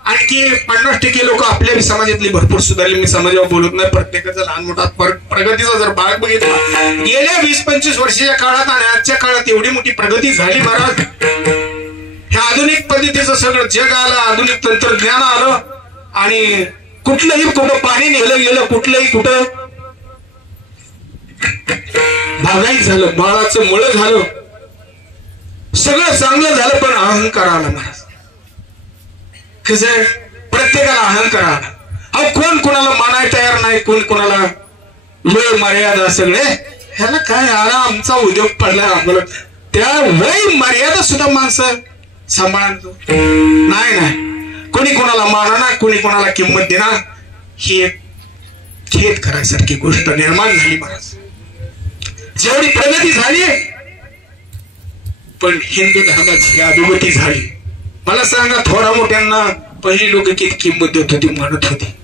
आणखी 50% लोक आपल्या समाजातली भरपूर सुधारली. मी समाजावर बोलत नाही, प्रत्येकाचा लहान मोठा प्रगतीचा जर भाग बघितला गेल्या 20-25 वर्षाच्या काळात आणि आजच्या काळात एवढी मोठी प्रगती झाली महाराज. ह्या आधुनिक पद्धतीचं सगळं जग आलं, आधुनिक तंत्रज्ञान आलं आणि कुठलंही कुठं पाणी नेलं गेलं, कुठलंही कुठं भागाईत झालं, बाळाचं मुळ झालं, सगळं चांगलं झालं. पण अहंकार आला महाराज. कसं प्रत्येकाला अहंकार आला. अहो कोण कोणाला मानायला तयार नाही, कोण कोणाला वेळ मर्यादा सगळे. ह्याला काय आला आमचा उद्योग पडला आम्हाला. त्या वय मर्यादा सुद्धा माणसं सांभाळतो नाही. कोणी कोणाला माना, कोणी कोणाला किंमत देणार, ही एक खेद करायसारखी गोष्ट निर्माण झाली महाराज. जेवढी प्रगती झाली पण हिंदू धर्माची अधोगती झाली. मला सांगा थोडा मोठ्यांना पहिली लोक किती किंमत देत होती, मानत होती.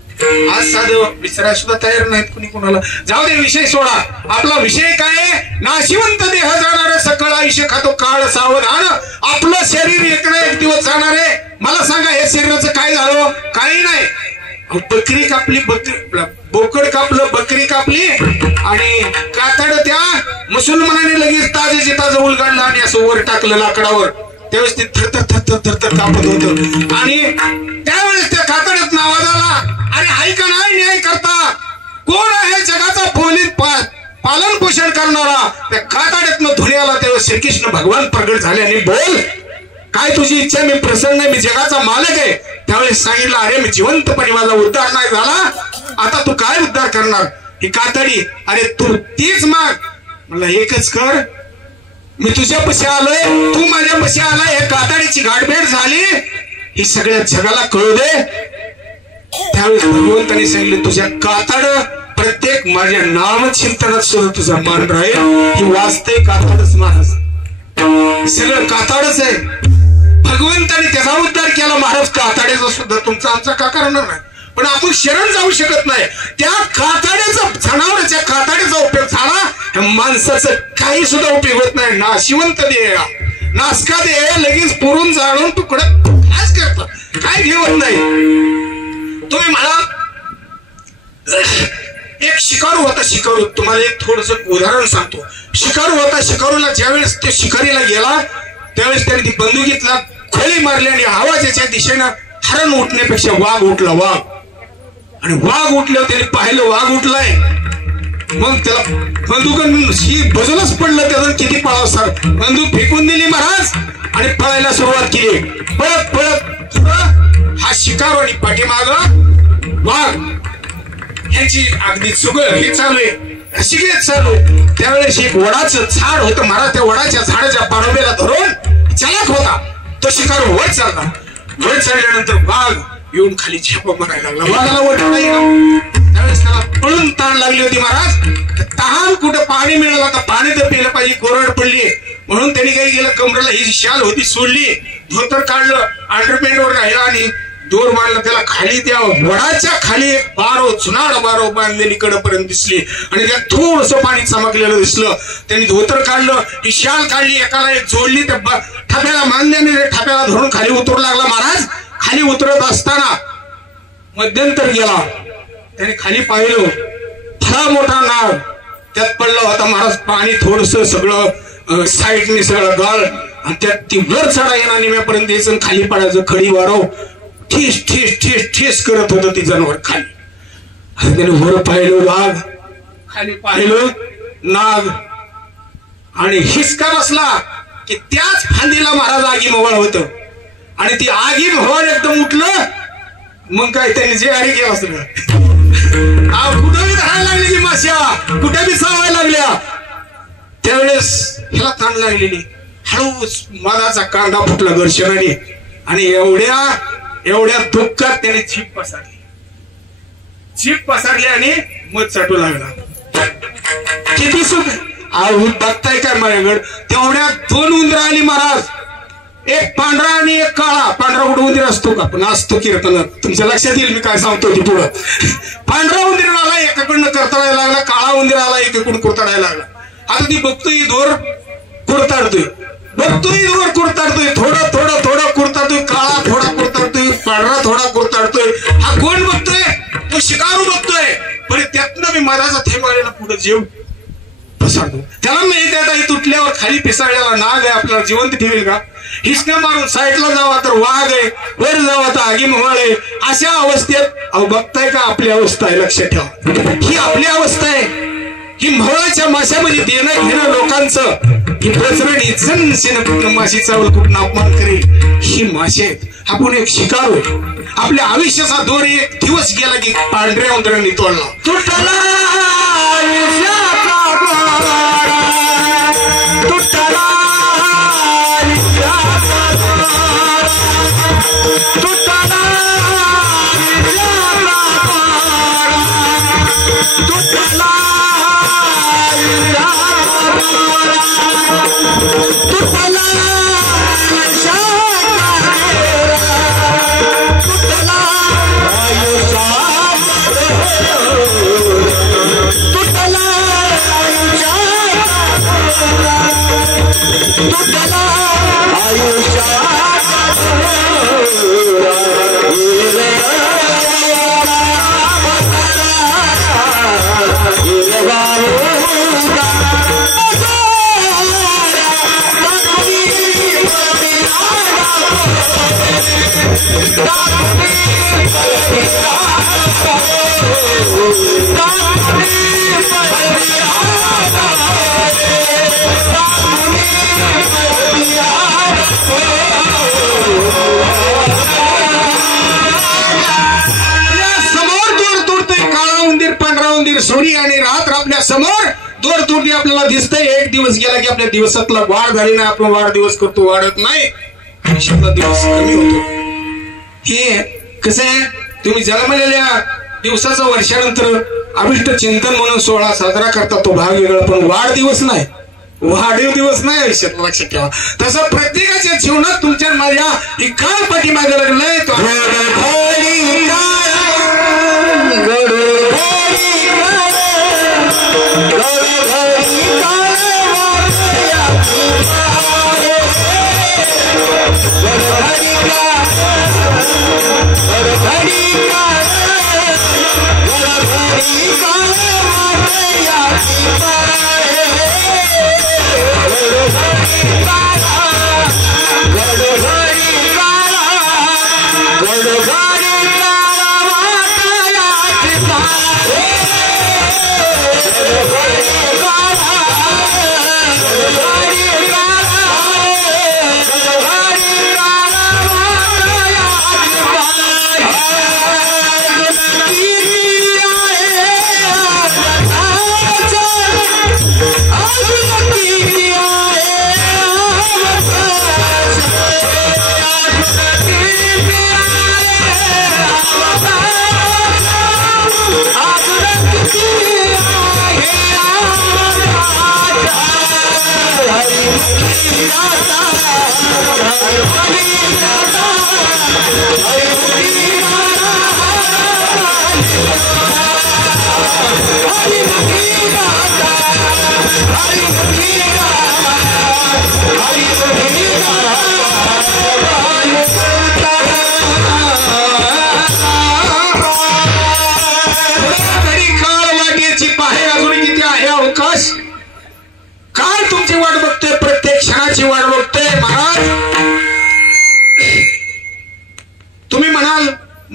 आज साधं विसरायला सुद्धा तयार नाहीत कोणी कोणाला. जाऊ दे विषय सोडा. आपला विषय काय? नाशिवंत देह जाणार सकळ आयुष्य खातो काळ सावधान. आपलं शरीर एक ना एक दिवस जाणार आहे. मला सांगा हे शरीराचं काय झालं? काही नाही. बकरी कापली, बोकड कापलं, बकरी कापली आणि कातड त्या मुसलमानाने लगेच ताजेचे ताजं उलगडलं आणि असं वर टाकलं लाकडावर. त्यावेळेस ते थरथर कापत होत आणि त्यावेळेस त्या कातडीत आवाज आला, अरे ऐका नाही न्याय करता कोण आहे जगाचा पालन पोषण करणारा? त्या कातडीतनं धुरी आला. त्यावेळेस श्रीकृष्ण भगवान प्रगट झाले आणि बोल काय तुझी इच्छा? मी प्रसन्न आहे, मी जगाचा मालक आहे. त्यावेळेस सांगितलं, अरे मी जिवंतपणे माझा उद्धार नाही झाला, आता तू काय उद्धार करणार? ही कातडी, अरे तू तीच माग. मला एकच कर, मी तुझ्यापाशी आलोय, तू माझ्यापाशी आलाय, हे कातडीची गाठभेट झाली, ही सगळ्या जगाला कळू दे. त्यावेळेस भगवंतांनी सांगितलं, तुझ्या कातड प्रत्येक माझ्या नामचिंतनात सुद्धा तुझा मान राहील. ही वाचते कातडच महाराज, सगळं कातडच आहे. भगवंतांनी त्याचा उद्धार केला महाराज. कातडीचा सुद्धा तुमचा आमचा का करणार नाही? पण पण आपण शरण जाऊ शकत नाही. त्या कातड्याचा, जनावरांच्या कातड्याचा उपयोग झाला, माणसाचं काही सुद्धा उपयोग होत नाही. नाशिवंत देह, नासका देह लगेच पुरून जाळून तुकडं खास करतात, काय घेवत नाही. तुम्ही मला एक शिकारू होता, शिकारू, तुम्हाला एक थोडस उदाहरण सांगतो. शिकारू होता, शिकारूला ज्यावेळेस ते शिकारीला गेला त्यावेळेस त्याने ती बंदुकीतला खोली मारली आणि आवाजाच्या दिशेनं हरण उठण्यापेक्षा वाघ उठला. वाघ, आणि वाघ उठल्यावर त्याने पाहिलं वाघ उठलाय. मग त्याला बंदूक ही बाजूलाच पडलं, त्याचं किती पळाव सर, बंदूक फेकून दिली महाराज आणि पळायला सुरुवात केली. पळत पळत हा शिकारू आणि पाठीमाग वाघ यांची अगदी चुगळ हे चालू आहे, रसिकेत चालू. त्यावेळेस एक वडाचं झाड होतं महाराज, त्या वडाच्या झाडाच्या पारंब्याला धरून चालक होता तो शिकारू वर चालला. वर चढल्यानंतर वाघ येऊन खाली छापा मारायला लागला. वाघाला वाटत नाही का, त्यावेळेस त्याला पळून ताण लागली होती महाराज. तहान कुठं पाणी मिळालं तर पाणी तर पिलं पाहिजे, कोरड पडली म्हणून त्यांनी काही केलं, कमरेला ही शाल होती सोडली, धोतर काढलं, अंडरपॅन्ट वर राहिला आणि दोर मारला. त्याला खाली त्या वडाच्या खाली एक बारो, जुनाड बारो बांधलेली कडपर्यंत दिसली आणि त्यात थोडस पाणी चमकलेलं दिसलं. त्यांनी धोतर काढलं, ही शाल काढली, एकाला एक जोडली, त्या ठाप्याला मानल्याने ठाप्याला धरून खाली उतरू लागला. महाराज खाली उतरत असताना मध्यंतर गेला, त्याने खाली पाहिलं, फार मोठा नाग त्यात पडला होता महाराज. पाणी थोडस सगळं साईडने सगळं गाळ आणि त्यात ती वर चढा येणार निम्यापर्यंत यायचं, खाली पडायचं. खडी वारव ठेस ठेस ठेस ठेस करत होतं ती जनावर खाली. त्याने वर पाहिलं वाघ, खाली पाहिलं नाग, आणि हिसका बसला की त्याच फांदीला महाराज आगी मोहळ होत आणि ती आगी मोहळ एकदम उठलं. मग काय त्यांनी जे आगी केलं सगळं, कुठं बी धरायला लागली की माश्या, कुठे बी चावायला लागल्या. त्यावेळेस ह्याला ताण लागलेली, हळूच मधाचा कांदा फुटला घर्षणाने आणि एवढ्या दुःखात त्याने झीप पसरली आणि मध चाटू लागला. किती सुख बघताय काय माझ्याकडे. तेवढ्या 2 उंदरं आली महाराज, एक पांढरा आणि एक काळा. पांढरा कुठं उंदीर असतो का, पण असतो कीर्तनात, तुमच्या लक्षात येईल मी काय सांगतो ती पुढं. पांढरा उंदीर आला एकाकडनं करताडायला लागला, काळा उंदीर आला एकीकडून कुरताडायला लागला. आता ती बघतोय दोर कुरताडतोय, बघतोय दोर कुरताडतोय, थोडं थोडं थोडं कुरताडतोय, काळा थोडा कुरताडतोय, पांढरा थोडा कुरताडतोय. हा कोण बघतोय, तो शिकारू बघतोय. पण त्यातनं मी मधाचा थेंब आलेला पुढे जीव पसरतो. त्याला माहिती आता तुटल्यावर खाली पिसाळलेला नाग आहे, आपल्याला जिवंत ठेवेल का. हिसका मारून साईडला जावा तर वाघ आहे, वर जावा तर आगी मोहळ आहे. अशा अवस्थेत अहो बघताय का आपली अवस्था आहे, लक्षात ठेवा. ही आपली अवस्था आहे. ही मोहळाच्या माशामध्ये देणं घेणं लोकांचं, ही प्रचरणी जनसेन माशी चावल कुठं अपमान करेल, ही माशी आहेत. आपण एक शिकारू, आपल्या आयुष्याचा दोर एक दिवस गेला की पांढऱ्या उंदरांनी तोडला. तुटला सोडी आणि रात्र आपल्या समोर दोर तुटली आपल्याला दिसतंय. एक दिवस गेला की आपल्या दिवसातला वाढ झाली नाही, आपण वाढदिवस करतो, वाढत नाही, आयुष्यातला दिवस कमी होतो. हे कसं आहे, तुम्ही जन्मलेल्या दिवसाचं वर्षानंतर अभिष्ट चिंतन म्हणून 16 साजरा करता, तो भाग वेगळा, पण वाढदिवस नाही, वाढीव दिवस नाही आयुष्यात, लक्षात ठेवा. तसं प्रत्येकाच्या जीवनात तुमच्या माझ्या ही काळ पाठीमागे लागलाय.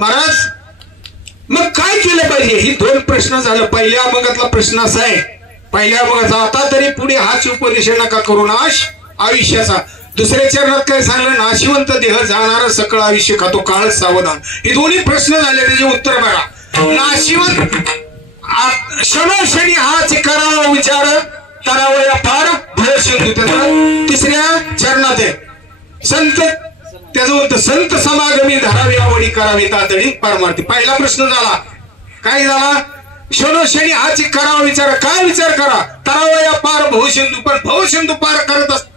महाराज मग काय केलं पाहिजे? ही दोन प्रश्न झालं. पहिल्या अभंगातला प्रश्न असा आहे, पहिल्या अभंगाचा, आता तरी पुढे हाच उपदेश नका करू नाश आयुष्याचा. दुसऱ्या चरणात काय सांगलं? नाशिवंत देह जाणार सकळ आयुष्य खातो काळ सावधान. हे दोन्ही प्रश्न झाले, त्याचे उत्तर बघा. नाशिवंत क्षणोक्षणी हाच करावा विचार करावया फार भयशंतू. त्याचा तिसऱ्या चरणात आहे संत, त्याचं होतं संत समागमी धारावी आवडी करावी तातडी पारमार्थी. पहिला प्रश्न झाला, काय झाला? क्षणोक्षणी हाच करावा विचार. काय विचार करा? तरावया पार भवसिंधू. पण भवसिंधू पार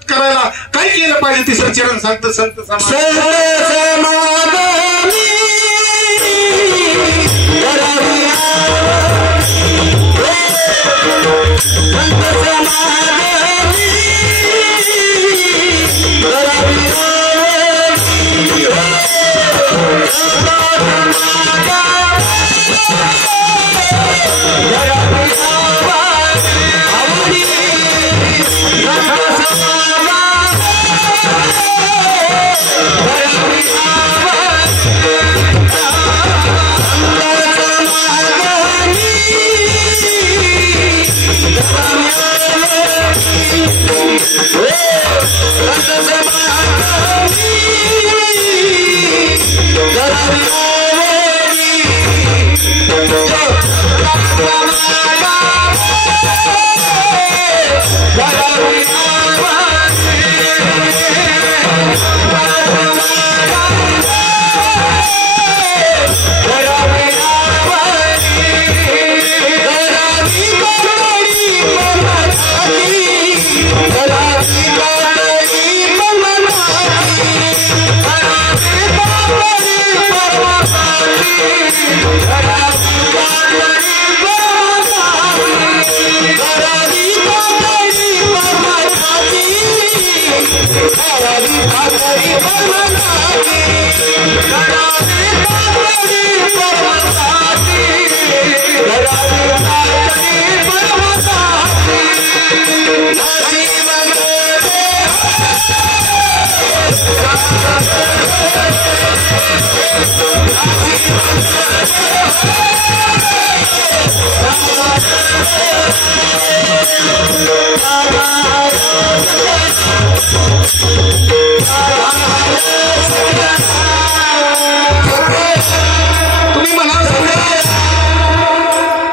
करायला काय केलं पाहिजे? तिसरं चरण सांगतं संत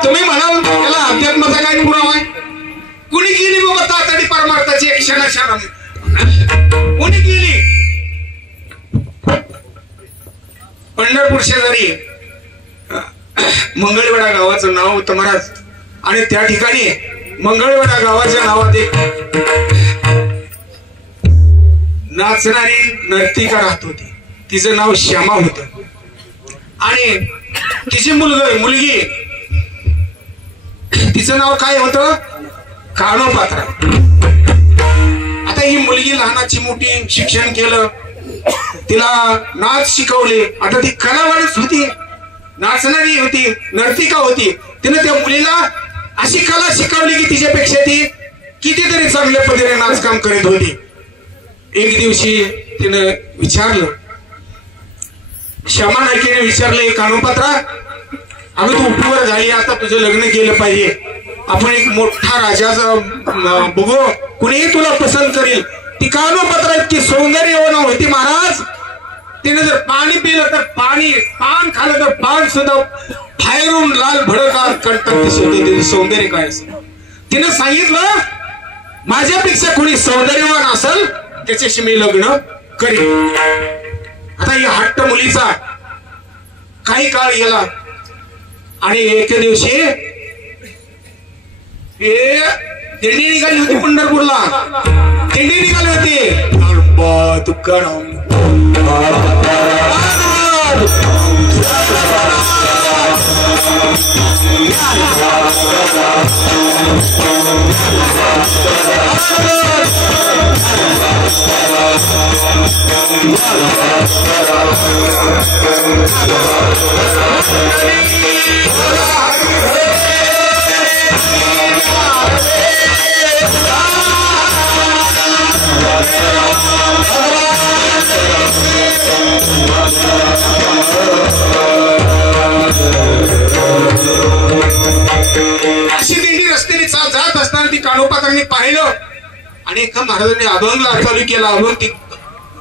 तुम्ही म्हणाल त्याला अध्यात्माचा काय पुरावा आहे? कुणी केली बाबा तातडी परमार्थाची क्षणाक्षणा? कोणी केली? पंढरपूर शेजारी मंगळवेढा गावाचं नाव होतं महाराज. आणि त्या ठिकाणी मंगळवेढा गावाच्या नावात एक नाचणारी नर्तिका राहत होती. तिचं नाव श्यामा होतं. आणि तिची मुलगी तिचं नाव काय होतं? कानोपात्रा. आता ही मुलगी लहानाची मोठी शिक्षण केलं, तिला नाच शिकवले. आता ती कलावंत होती, नाचणारी होती, नर्तिका होती. तिने त्या मुलीला अशी कला शिकवली की तिच्यापेक्षा ती कितीतरी चांगल्या पद्धतीने नाचकाम करीत होती. एक दिवशी तिनं विचारलं, श्यामा नायकेने विचारलं, कानोपात्रा, अगं तू उपवर झाली, आता तुझं लग्न केलं पाहिजे, आपण एक मोठा राजाचा बघू, कुणीही तुला पसंत करेल. ती कानोपात्रा इतकी सौंदर्यवान होती महाराज. तिने जर पाणी पिलं तर पाणी, पान खाल्लं तर पान सुद्धा बाहेरून लाल भडकात कंटक दिसत होते. तिने सौंदर्य काय असेल. तिने सांगितलं, माझ्यापेक्षा कोणी सौंदर्यवान असेल त्याच्याशी मी लग्न करीन. आता या हट्ट मुलीचा काही काळ गेला आणि एके दिवशी दिंडी निघाली होती पंढरपूरला. दिंडी निघाली होती. तुकाराम कानोपात्रांनी पाहिलं आणि एका महाराजांनी अभंगला चालू केला. अभंग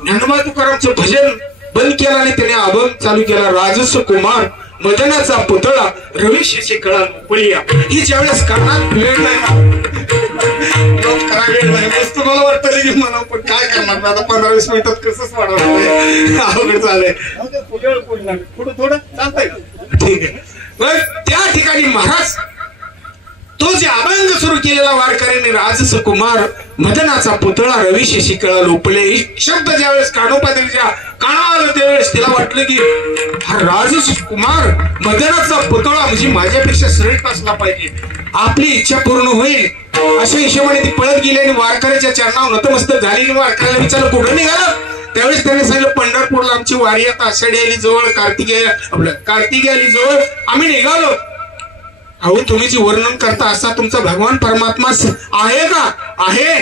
ज्ञानोबा तुकारामचं भजन बंद केला आणि त्याने अभंग चालू केला. राजस कुमार मदनाचा पुतळा रवी शेषकळा मुकळीया. ही ज्यावेळेस कानात वेळ नाही मला वाटतं की म्हणा, पण काय करणार आता 15-20 मिनिटात कसंच वाढवणार अवघड चाललंय. थोडं थोडं चालतंय ठीक आहे. मग त्या ठिकाणी महाराज तो जे अभंग सुरू केलेला वारकऱ्यांनी राजस कुमार मदनाचा पुतळा रवी शेषकळा लोपले हे शब्द ज्यावेळेस कानोपात्राच्या कानावर आलं त्यावेळेस तिला वाटलं की हा राजस कुमार मदनाचा पुतळा म्हणजे माझ्यापेक्षा श्रेष्ठ असला पाहिजे, आपली इच्छा पूर्ण होईल अशा हिशोबाने ती पळत गेली आणि वारकऱ्याच्या चरणावर नतमस्तक झाली. आणि वारकऱ्याला विचारलं कुठं निघालं. त्यावेळेस त्याने सांगितलं पंढरपूरला आमची वारी आता आषाढी आली जवळ, कार्तिकी आली जवळ, आम्ही निघालो. अहो तुम्ही जे वर्णन करता असा तुमचा भगवान परमात्मा आहे का? आहे,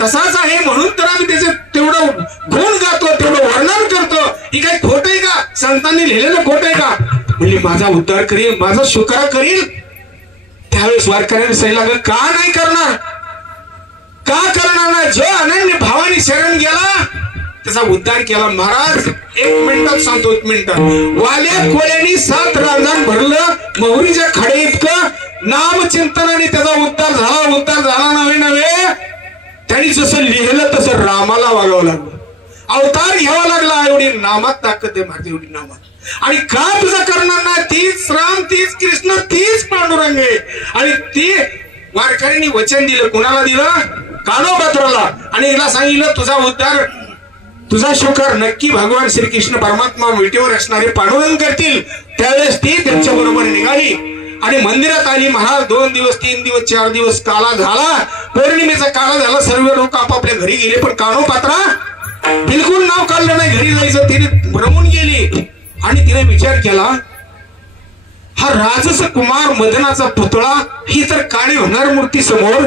तसाच आहे, म्हणून तर आम्ही त्याचे तेवढं गुण गातो, तेवढं वर्णन करतो. ही काही खोट आहे का? संतांनी लिहिलेलं खोट आहे का? म्हणजे माझा उद्धार करील, माझा शुक्र करील. त्यावेळेस वारकऱ्यांनी सांगितलं का नाही करणार, का करणार नाही? जो अनन्य भावाने शरण गेला त्याचा उद्धार केला. महाराज 1 मिनिटात सांगतो, 1 मिनिटात. वाल्या कोळ्यांनी 7 रांजण भरलं महुरीच्या खडे इतकं नामचिंतनाने त्याचा उद्धार झाला. उद्धार झाला नव्हे त्यांनी जसं लिहिलं तसं रामाला वागावं लागलं, अवतार घ्यावा लागला. एवढी नामात ताकद आहे माझी, एवढी नामात. आणि का तुझं करणार नाही? तीच राम, तीच कृष्ण, तीच पांडुरंग आहे. आणि ती वारकऱ्यांनी वचन दिलं. कोणाला दिलं? कानोपात्राला. आणि हिला सांगितलं तुझा उद्धार, तुझा शुकर नक्की भगवान श्रीकृष्ण परमात्मा विटेवर असणारे पांडुरंग करतील. त्यावेळेस ती त्यांच्या बरोबर निघाली आणि मंदिरात आली. महाराज 2 दिवस 3 दिवस 4 दिवस काला झाला, पौर्णिमेचा काला झाला, सर्व लोक आपापल्या घरी गेले. पण कानोपात्रा बिलकुल नाव काढलं नाही घरी जायचं. तिने रमून गेली आणि तिने विचार केला हा राजस कुमार मदनाचा पुतळा, ही तर काळी होणार मूर्ती समोर,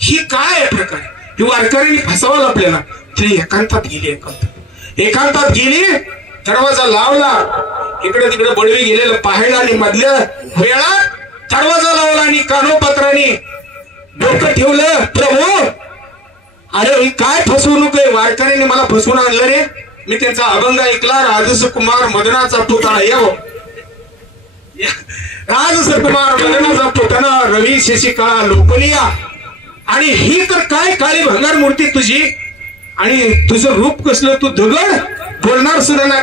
ही काय आहे प्रकार? ही वारकऱ्यांनी फसवलं आपल्याला. ती एकांतात गेली, दरवाजा लावला, इकडे तिकडे बडवी गेलेलं पाहायला आणि मधल्या वेळात दरवाजा लावला आणि कानोपात्राने डोकं ठेवलं. प्रभू अरे काय फसवणूक आहे, वारकऱ्यांनी मला फसवून आणलं रे. मी त्यांचा अभंग ऐकला, राजस कुमार मदनाचा पुतळा. राजस कुमार मदनाचा पुतळा रवी शेषकळा लोकलिया. आणि ही तर काय काळी भंगार मूर्ती तुझी, आणि तुझं रूप कसलं, तू दगड बोलणार सुद्धा ना.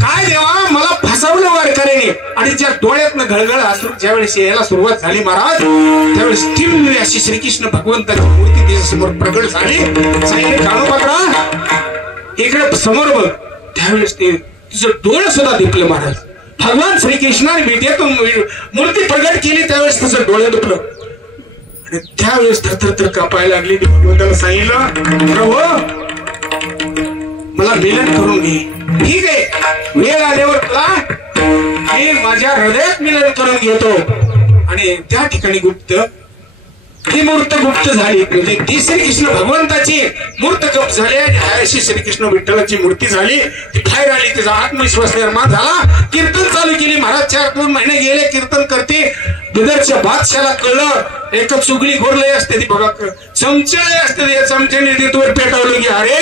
काय देवा मला फसवलं वारकऱ्याने. आणि ज्या डोळ्यातनं घळघळ अश्रू ज्यावेळेस यायला सुरुवात झाली महाराज, त्यावेळेस दिव्य अशी श्रीकृष्ण भगवंताची मूर्ती तिच्या समोर प्रगट झाली. सांगितलं कानोपात्रा इकडे समोर बघ. त्यावेळेस ते तुझं डोळं सुद्धा दिपलं महाराज. भगवान श्रीकृष्णाने विटेतून मूर्ती प्रगट केली, त्यावेळेस तुझं डोळं दुखलं आणि त्यावेळेस थरथर कापायला लागली. भगवंताला सांगितलं प्रभू मला मिलन करून घे. ठीक आहे, वेळ आल्यावर तुला मी माझ्या हृदयात मिलन करून घेतो. आणि त्या ठिकाणी ही मूर्त गुप्त झाली. म्हणजे ती श्रीकृष्ण भगवंताची मूर्त गुप्त झाली आणि अशी श्रीकृष्ण विठ्ठलाची मूर्ती झाली. ती बाहेर आली, तिचा आत्मविश्वास निर्माण झाला. कीर्तन चालू केली महाराज. 4-2 महिने गेले कीर्तन करते. बिदरच्या बादशाला कळलं एक चुगली घोरलंय असते ती बघा, चमचे असते. या चमच्याने तिथवर पेटवलं की अरे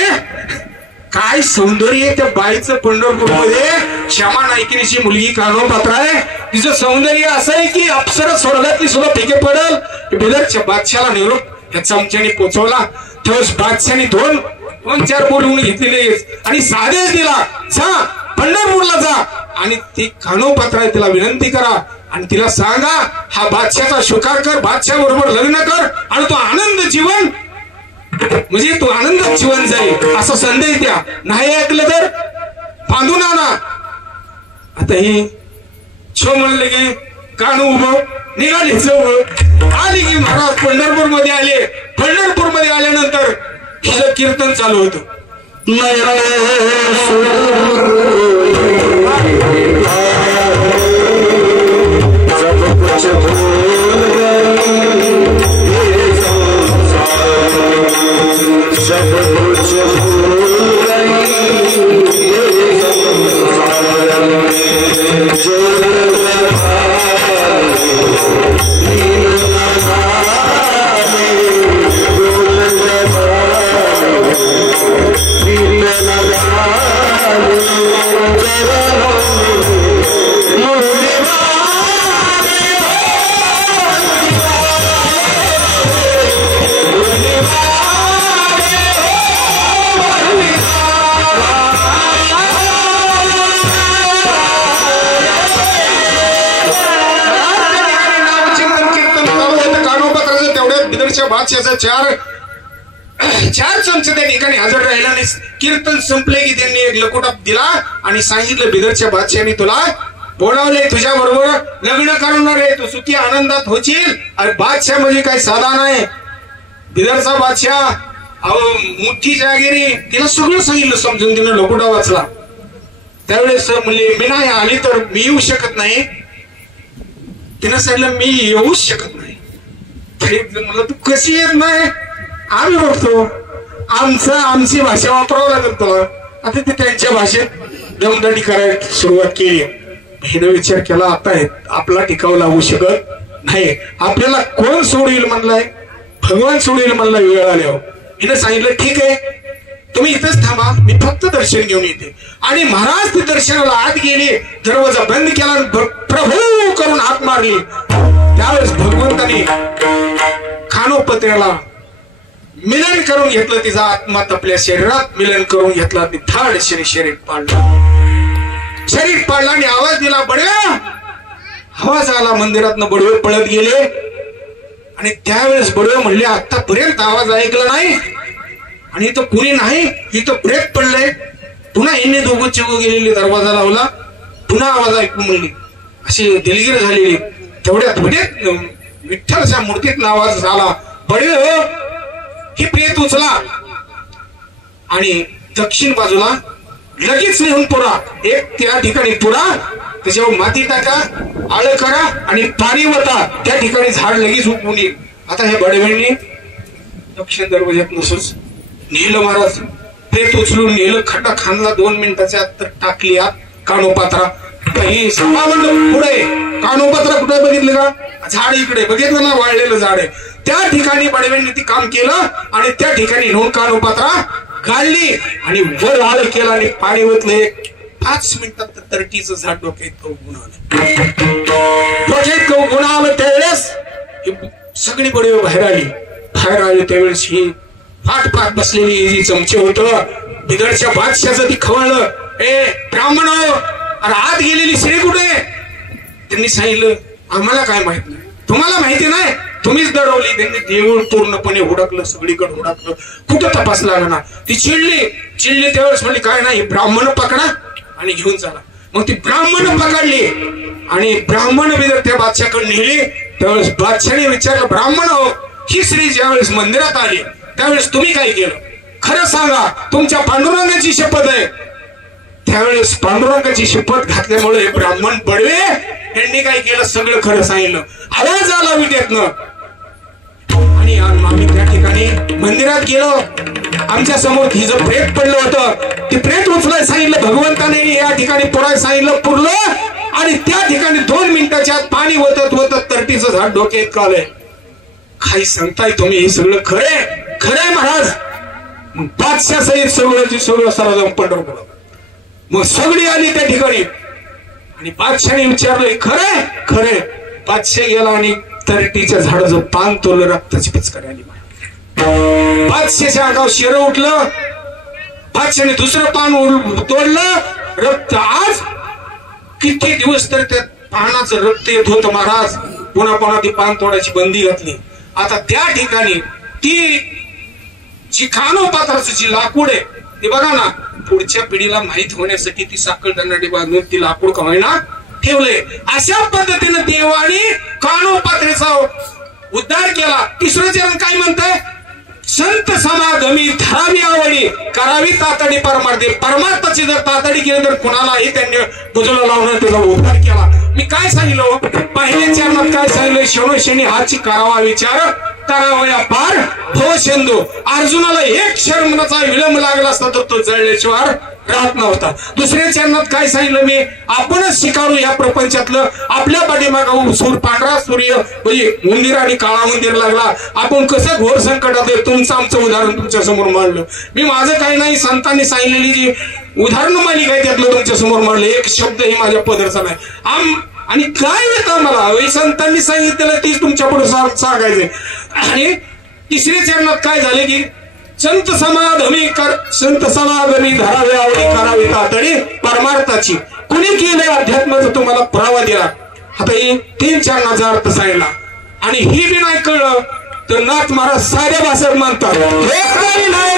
काय सौंदर्य त्या बाईचं पंढरपूरमध्ये. श्यामा नायकिनीची मुलगी कानोपात्रा आहे. तिचं सौंदर्य असं आहे की अप्सरा स्वर्गातली सुद्धा फेके पडल. बिदरच्या बादशाला निरोप या चमच्याने पोचवला. तेव्हा बादशाने 2-4 बोलवून घेतलेले आणि साधेच दिला, जा पंढरपूरला जा आणि ती कानोपात्रा तिला विनंती करा आणि तिला सांगा हा बादशाचा शुकार कर, बादशाह बरोबर लग्न कर आणि तो आनंद जीवन म्हणजे तो आनंदात जीवन जाईल असा संदेश द्या. नाही ऐकलं तर बांधून आणा. आता ही छो म्हणले की कानू उभं निघाली जवळ आली की महाराज पंढरपूर मध्ये आले. पंढरपूर मध्ये आल्यानंतर हिचं कीर्तन चालू होतं. जो बिदरच्या बादशाचा चार चमचे त्या ठिकाणी हजर राहिला आणि कीर्तन संपले की त्यांनी एक लकोटा दिला आणि सांगितलं बिदरच्या बादशाने तुला बोलावले, तुझ्या बरोबर लग्न करणार आहे, तू सुखी आनंदात होशील. अरे बादशाह म्हणजे काही साधा नाही. बिदरचा बादशाह अहो मोठी जागिरी, तिला सगळं सांगितलं समजून, तिनं लकोटा वाचला. त्यावेळेस म्हणले मी नाही आली तर मी येऊ शकत नाही. तिनं सांगितलं मी येऊच शकत नाही. म्हणलं तू कशी येत नाही, आम्ही बघतो, आमची भाषा वापरावं लागेल तुला. आता ते त्यांच्या भाषेत दमदडी करायला सुरुवात केली. हिनं विचार केला आता आपला टिकाव लागू शकत नाही, आपल्याला कोण सोडील म्हणलाय, भगवान सोडील म्हणला वेळ आल्यावर. हिनं सांगितलं ठीक आहे तुम्ही इथंच थांबा, मी फक्त दर्शन घेऊन येते. आणि महाराज ते दर्शनाला आत गेले, दरवाजा बंद केला, प्रभू करून हाक मारली. त्यावेळेस भगवंताने कानोपत्र्याला मिलन करून घेतलं, तिचा आत्मा आपल्या शरीरात मिलन करून घेतला. ती धाडशीने शरीर पाडला आणि आवाज दिला बडव्या. आवाज आला मंदिरातनं, बडवे पळत गेले. आणि त्यावेळेस बडवे म्हणले आतापर्यंत आवाज ऐकला नाही आणि इथं कुणी नाही, इथं प्रेत पडलंय. पुन्हा हिने दोघं चौघ गेलेले, दरवाजा लावला, पुन्हा आवाज ऐकून म्हणली. अशी दिलगीर झालेली. तेवढ्यात विठ्ठलच्या मूर्तीत आवाज झाला बडवे हो, ही प्रेत उचला आणि दक्षिण बाजूला लगेच नेऊन पुरा, एक त्या ठिकाणी पुरा, त्याच्यावर माती टाका, आळ करा आणि पाणी वता, त्या ठिकाणी झाड लगेच उगवून येईल. आता हे बडव्यांनी दक्षिण दरवाज्यात नसूच नेलं, महाराज प्रेत उचलून नेलं, खड्डा खांदला, 2 मिनिटाच्या आत टाकली आत कानोपात्रा. ही सभामंडप पुढे, कानोपात्रा कुठे बघितलं का, झाड इकडे बघितलं ना, वाळलेलं झाड आहे. त्या ठिकाणी बडव्यांनी ती काम केलं आणि त्या ठिकाणी नेऊन कानोपात्रा काढली आणि वर आळ केला आणि पाणी ओतले. 5 मिनिटात तरटीचं झाड डोक्यात उगवून आलं. त्यावेळेस सगळी बडवे बाहेर आली. त्यावेळेस ही फाट बसलेली जी चमचे होत बिदरच्या बादशाचं ती खवळलं, ए ब्राह्मण अरे आत गेलेली स्त्री कुठे. त्यांनी सांगितलं आम्हाला काय माहित नाही, तुम्हाला माहिती नाही, तुम्हीच दडवली. त्यांनी देऊळ पूर्णपणे हुडकलं, सगळीकडे हुडकलं, कुठं तपास लागला. ती चिडली त्यावेळेस म्हणली काय नाही, ब्राह्मण पकडा आणि घेऊन चला. मग ती ब्राह्मण पकडली आणि ब्राह्मण बिदर त्या बादशाकडे नेली. त्यावेळेस बादशाने विचारलं ब्राह्मण हो, ही स्त्री ज्यावेळेस मंदिरात आली त्यावेळेस तुम्ही काय केलं, खरं सांगा, तुमच्या पांडुरंगाची शपथ आहे. त्यावेळेस पांडुरंगाची शपथ घातल्यामुळे ब्राह्मण बडवे यांनी काय केलं, सगळं खरं सांगितलं. आवाज आला विटेतनं आणि आम्ही त्या ठिकाणी मंदिरात गेलो, आमच्या समोर हिचं प्रेत पडलं होतं, ते प्रेत उचलाय सांगितलं भगवंताने, या ठिकाणी पुराय सांगितलं, पुरलं आणि त्या ठिकाणी 2 मिनिटाच्या आत पाणी वतत तरटीचं झाड डोक्यात कालय. काही सांगताय तुम्ही, हे सगळं खरंय महाराज. मग बादशाह सहित सगळं सारा जाऊन पंढरपूर. मग सगळी आली त्या ठिकाणी आणि बादशाने विचारलं खरंय. बादशाह गेला आणि तरटीच्या झाडाचं पान तोडलं, रक्ताची पिचकारी आली. बादशाच्या अंगावर शिर उठलं. बादशाने दुसरं पान तोडलं, रक्त. आज किती दिवस तर त्या पानाचं रक्त येत होतं महाराज. पुन्हा ती पान तोडायची बंदी घातली. आता त्या ठिकाणी ती जी कानोपात्राचं जी लाकूड आहे ते बघा ना, पुढच्या पिढीला माहित होण्यासाठी ती साखर दंडाडी बांधून ती लाकूड कमायना ठेवले. अशा पद्धतीने देवानी कानोपात्रेचा उद्धार केला. 3रं चरण काय म्हणतंय, संत समागमी धरावी आवडी, करावी तातडी परमार्थी. परमार्थाची जर तातडी केली तर कुणालाही त्यांनी बुजवलं लावून त्याचा उद्धार केला. मी काय सांगितलं, पहिल्या चरणात काय सांगितलं, शनोशनी हाची करावा विचार, करावया पार भव सिंधू. अर्जुनाला 1 क्षणाचा विलंब लागला असता तर तो जळल्याशिवाय राहत नव्हता. 2ऱ्या चरणात काय सांगितलं मी, आपणच स्वीकारू या प्रपंचातलं. आपल्या पाठीमागं पांढरा सूर्य म्हणजे उंदीर आणि काळा उंदीर लागला, आपण कसं घोर संकटात आहे. तुमचं आमचं उदाहरण तुमच्या समोर मांडलं मी. माझं काही नाही, संतांनी सांगितलेली जी उदाहरण मालिका आहे त्यातलं तुमच्या समोर मांडलं. एक शब्दही माझ्या पदरचा नाही. आणि काय येतं मला, संतांनी सांगितलेलं तीच तुमच्या पुढे सांगायचंय. आणि 3ऱ्या चरणात काय झाले की संत समागमी धरावे आवडी, करावी तातडी परमार्थाची. कुणी केले अध्यात्माचा तुम्हाला पुरावा दिला. आता 3 चरणाचा अर्थ सांगितला आणि ही बी नाही कळलं तर नाथ महाराज साध्या भाषेत म्हणतात हे काही नाही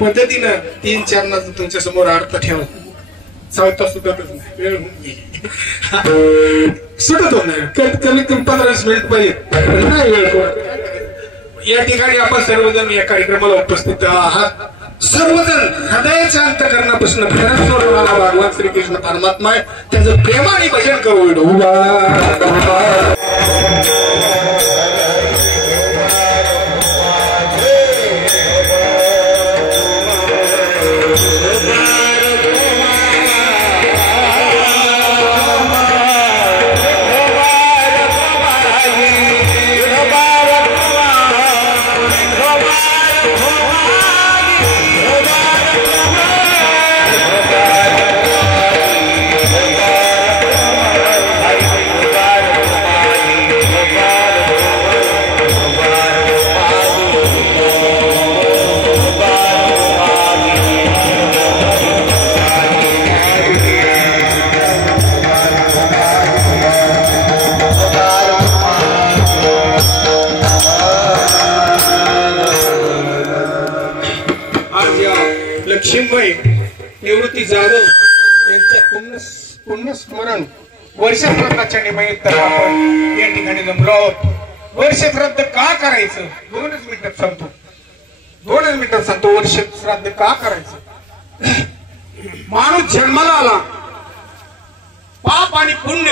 पद्धतीनं 3 चरणाचं तुमच्या समोर अर्थ ठेव चौथा सुटतच नाही वेळ होऊन गेली सुटत होत नाही कमीत कमी 15 मिनिट पाहिजे नाही वेळ या ठिकाणी आपण सर्वजण या कार्यक्रमाला उपस्थित आहात सर्वजण हृदयाच्या अंतःकरणापासून भगवान श्रीकृष्ण परमात्मा आहे त्याचं प्रेमाने भजन करू लक्ष्मीबाई निवृत्ती जाधव यांच्या पुण्यस्मरण वर्षश्राद्धाच्या निमित्त आपण या ठिकाणी जमलो आहोत वर्षश्राद्ध का करायचं 2 मिनिटात सांगतो वर्षश्राद्ध का करायचं माणूस जन्माला आला पाप आणि पुण्य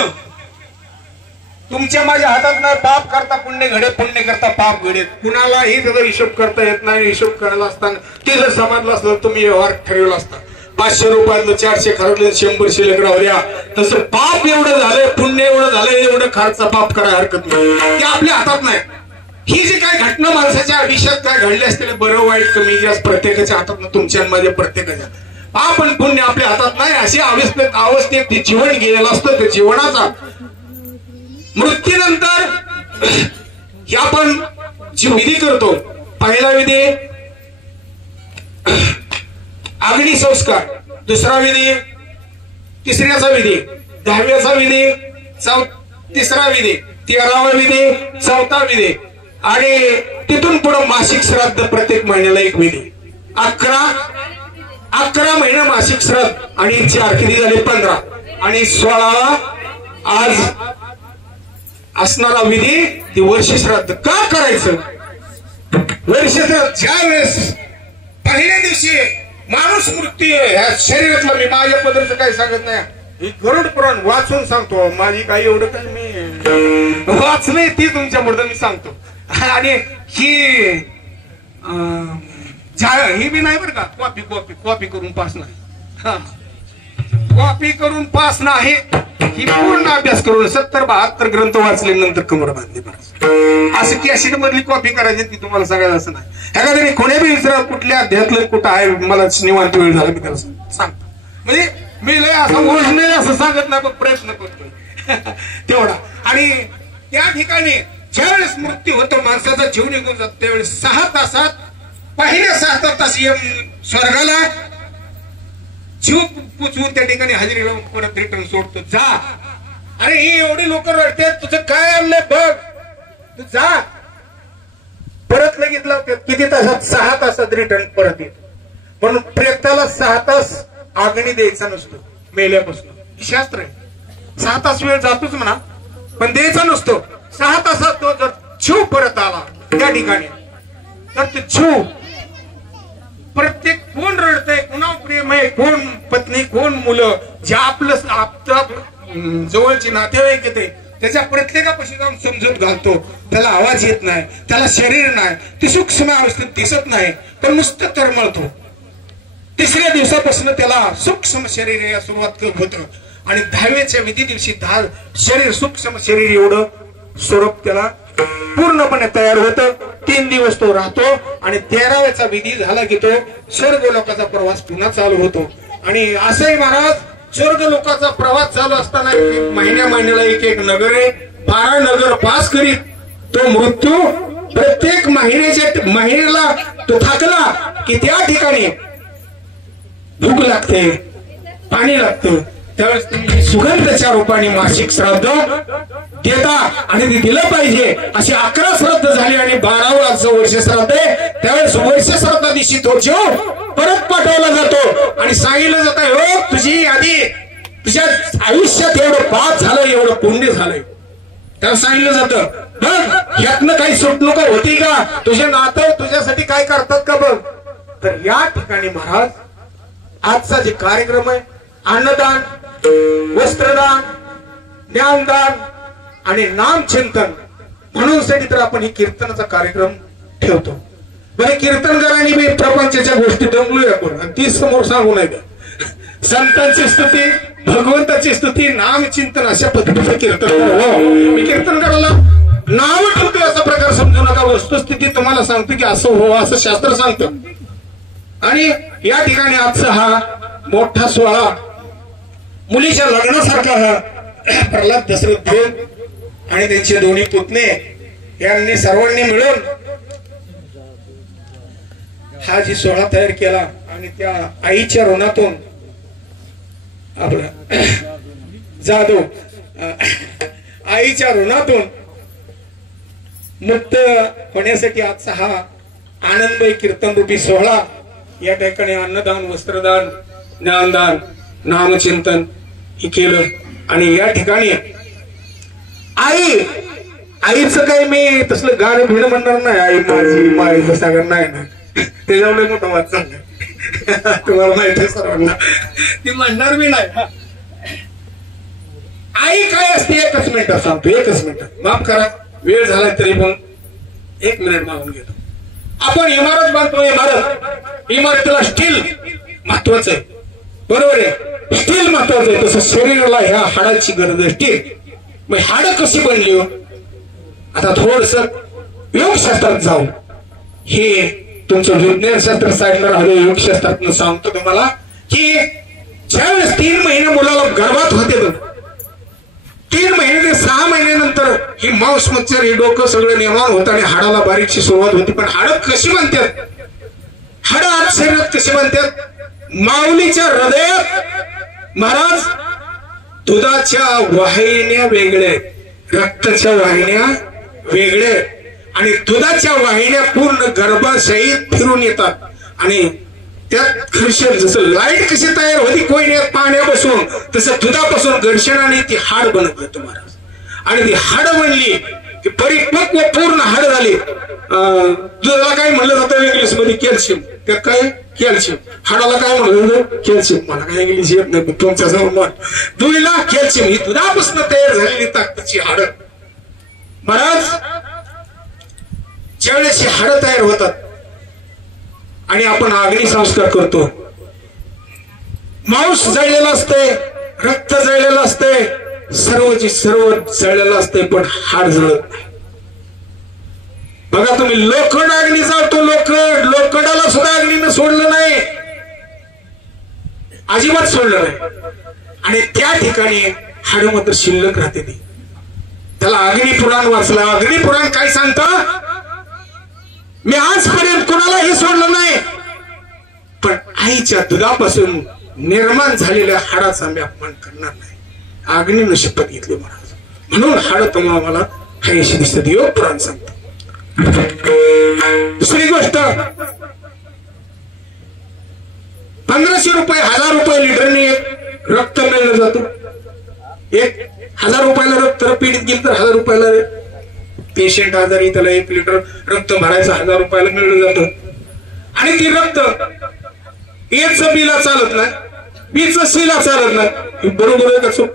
तुमच्या माझ्या हातात नाही पाप करता पुण्य घडे पुण्य करता पाप घडे कुणालाही त्याचा हिशोब करता येत नाही हिशोब करायला असताना ते जर समजलं असतं तुम्ही व्यवहार ठरवला असता 500 रुपयातलं 400 खर्चले 100 शिल्लक राहू द्या तसं पाप एवढं झालंय पुण्य एवढं झालंय एवढं खर्चा पाप करायला हरकत नाही ते आपल्या हातात नाही ही जी काय घटना माणसाच्या आयुष्यात काय घडली असतील बरं वाईट कमी जास्त प्रत्येकाच्या हातात तुमच्या माझ्या प्रत्येकाच्या पाप आणि पुण्य आपल्या हातात नाही अशी अवस्थेत ते जीवन गेलेलं असतं ते जीवनाचा मृत्यूनंतर हे आपण जी विधी करतो पहिला विधी अग्नि संस्कार दुसरा विधी तिसऱ्याचा विधी 10व्याचा विधी तिसरा विधी 13वा विधी 4था विधी आणि तिथून पुढे मासिक श्राद्ध प्रत्येक महिन्याला एक विधी 11 महिने मासिक श्राद्ध आणि 4 किती झाले 15 आणि 16वा आज असणारा विधी ती वर्ष श्राद्ध का करायचं वर्ष ज्या वेळेस पहिल्या दिवशी माणूस मृत्यू ह्या शरीरातला मी माझ्या पदरचं काही सांगत नाही. ही गरुड पुराण वाचून सांगतो. माझी काही एवढं काही मी वाचलंय ती तुमच्या पुढं मी सांगतो. आणि ही ही बी नाही बरं का. कॉपी कॉपी कॉपी करून पास नाही. कॉपी करून पास नाही. ही पूर्ण अभ्यास करून 70-72 ग्रंथ वाचले नंतर कमर बांधली. बरं असं कॅसेट मधली कॉपी करायची ती तुम्हाला सांगायचं असं नाही. एखाद्याने कोणी बी विचारा कुठल्या अध्यात्म कुठं आहे मला निवांत वेळ झाला मी त्याला सांगतो. म्हणजे मी लय असं ओळखले असं सांगत नाही पण प्रयत्न करतोय तेवढा. आणि त्या ठिकाणी ज्यावेळेस मृत्यू होतो माणसाचा जीव निघून जातो त्यावेळेस 6 तासात पहिल्या 6 तास स्वर्गाला जीव पुचवून त्या ठिकाणी हजेरी लावून परत रिटर्न सोडतो. जा अरे ही एवढी लोक रडतात तुझं काय आणलंय बघ तू जा परत लगेच लावतात. किती तासात 6 तासात रिटर्न परत येतो. म्हणून प्रेताला 6 तास आग्नी द्यायचा नसतो मेल्यापासून. शास्त्र आहे 6 तास वेळ जातोच म्हणा पण द्यायचा नसतो. 6 तासात तो जर जीव परत आला त्या ठिकाणी तर ते जीव प्रत्येक कोण रडतंय कोणावर प्रेम आहे कोण पत्नी कोण मुलं जे आपलं आपलं जवळचे नातेवाईक येते त्याच्या प्रत्येकापाशी जाऊन समजूत घालतो. त्याला आवाज येत नाही त्याला शरीर नाही ती सूक्ष्म अवस्थेत दिसत नाही पण नुसतं तरमळतो. 3ऱ्या दिवसापासून त्याला सूक्ष्म शरीर या सुरुवात होतं आणि 10व्याच्या विधी दिवशी शरीर सूक्ष्म शरीर एवढं स्वरूप त्याला पूर्णपणे तयार होतं. 3 दिवस तो राहतो आणि 13व्याचा विधी झाला की तो स्वर्ग लोकाचा प्रवास पुन्हा चालू होतो. आणि असंही महाराज स्वर्ग लोकाचा प्रवास चालू असताना महिन्याला एक नगर आहे 12 नगर पास करीत तो मृत्यू प्रत्येक महिन्याला तो थकला की त्या ठिकाणी भूक लागते पाणी लागतं त्यावेळेस तुम्ही सुगंधाच्या रूपाने मासिक श्राद्ध देता आणि ते दिलं पाहिजे. अशी 11 श्राद्ध झाली आणि 12वं वर्ष श्राद्ध आहे त्यावेळेस वर्ष श्राद्धा दिवशी तो जीव परत पाठवला जातो आणि सांगितलं जातं हो तुझी यादी तुझ्या आयुष्यात एवढं पाप झालं एवढं पुण्य झालंय. त्याला सांगितलं जातं बघ यातनं काही सुटणूक होती का तुझे नातं तुझ्यासाठी काय करतात का बघ. तर या ठिकाणी महाराज आजचा जे कार्यक्रम आहे अन्नदान वस्त्रदान ज्ञानदान आणि नामचिंतन म्हणून साठी तर आपण ही कीर्तनाचा कार्यक्रम ठेवतो. बरे कीर्तनकारांनी मी प्रपंचाच्या गोष्टी दमलूया कोण आणि ती समोर सांगू नये. संतांची स्तुती भगवंताची स्तुती नामचिंतन अशा पद्धतीचं कीर्तन. मी कीर्तनकाराला नाव ठेवतोय असा प्रकार समजू नका. वस्तुस्थिती तुम्हाला सांगतो की असं हो असं शास्त्र सांगतं. आणि या ठिकाणी आजचा हा मोठा सोहळा मुलीच्या लग्नासारखा हा प्रल्हाद दशरथ देव आणि त्यांचे दोन्ही पुतणे यांनी सर्वांनी मिळून हा जी सोहळा तयार केला आणि त्या आईच्या ऋणातून आपला जाधव आईच्या ऋणातून मुक्त होण्यासाठी आजचा हा आनंदमय कीर्तन रूपी सोहळा या ठिकाणी अन्नदान वस्त्रदान ज्ञानदान नामचिंतन हे केलं. आणि या ठिकाणी आईचं काही मी तसलं गाणं भिड म्हणणार नाही. आई माझी माई सांगणार नाही ना त्याच्यामुळे मोठा वाद चाललाय तुम्हाला माहिती आहे सर्वांना ती म्हणणार मी नाही. आई काय असते एकच मिनिटात सांगतो एकच मिनिटात माफ करा वेळ झाला तरी पण 1 मिनिट मागून घेतो. आपण इमारत बांधतो इमारतीला स्टील महत्वाचं आहे बरोबर आहे. स्टील महत्वाचं आहे तसं शरीराला ह्या हाडाची गरज आहे स्टील. मग हाड कशी बनली हो. आता थोडस योगशास्त्रात जाऊ हे तुमचं विज्ञानशास्त्र साईडला राहिलं योगशास्त्रात सांगतो तुम्हाला की ज्यावेळेस 3 महिने मुलाला गर्भात होते 3 महिने ते 6 महिन्यानंतर ही मांस मच्छर हे डोकं सगळं निर्माण होतं आणि हाडाला बारीकशी सुरुवात होती. पण हाड कशी बनतात हाड आज शरीरात कशी बनतात. माऊलीच्या हृदयात महाराज दुधाच्या वाहिन्या वेगळ्या रक्ताच्या वाहिन्या वेगळ्या आणि दुधाच्या वाहिन्या पूर्ण गर्भाशयात फिरून येतात आणि त्यात घर्षण जसं लाईट कशी तयार होती कोयन्यात पाण्यापासून तसं दुधापासून घर्षणाने ती हाड बनत जातो महाराज. आणि ती हाड बनली परिपक्व पूर्ण हाड झाली. दुधाला काय म्हणलं जातं इंग्लिश मध्ये कॅल्शियम त्यात काय कॅल्शियम. हाडाला काय म्हणलं कॅल्शियम. मला काय इंग्लिश येत नाही तुमच्या समोर. दुईला कॅल्शियम ही दुधापासून तयार झालेली ताकदीची हाड. महाराज ज्यावेळेस ही हाडं तयार होतात आणि आपण अग्नी संस्कार करतो, मांस जळलेलं असते, रक्त जळलेलं असते, सर्वची सर्व जळलेलं असते, पण हाड जळत नाही. बघा तुम्ही लोखंड अग्नी जाळतो, लोखंडाला सुद्धा अग्नीनं सोडलं नाही, अजिबात सोडलं नाही. आणि त्या ठिकाणी हाड मात्र शिल्लक राहते ती. त्याला अग्निपुराण वाचला. अग्निपुराण काय सांगतं, मी आजपर्यंत कोणालाही सोडलं नाही, पण आईच्या दुधापासून निर्माण झालेल्या हाडाचा मी अपमान करणार नाही. अग्नीनं शपथ घेतली महाराज. म्हणून हाड तुम्हाला मला हायशी दिसत. योग पुराण सांगतो. दुसरी गोष्ट, 1500 रुपये 1000 रुपये लिटरने रक्त मिळलं जातं. 1000 रुपयाला रक्त पीडित गेलं तर 1000 रुपयाला पेशंट आजारी त्याला 1 लिटर रक्त भरायचं 1000 रुपयाला मिळलं जातं. आणि ती रक्त एचं बीला चालत नाही, बीचं सीला चालत नाही. बरोबर आहे का चूक?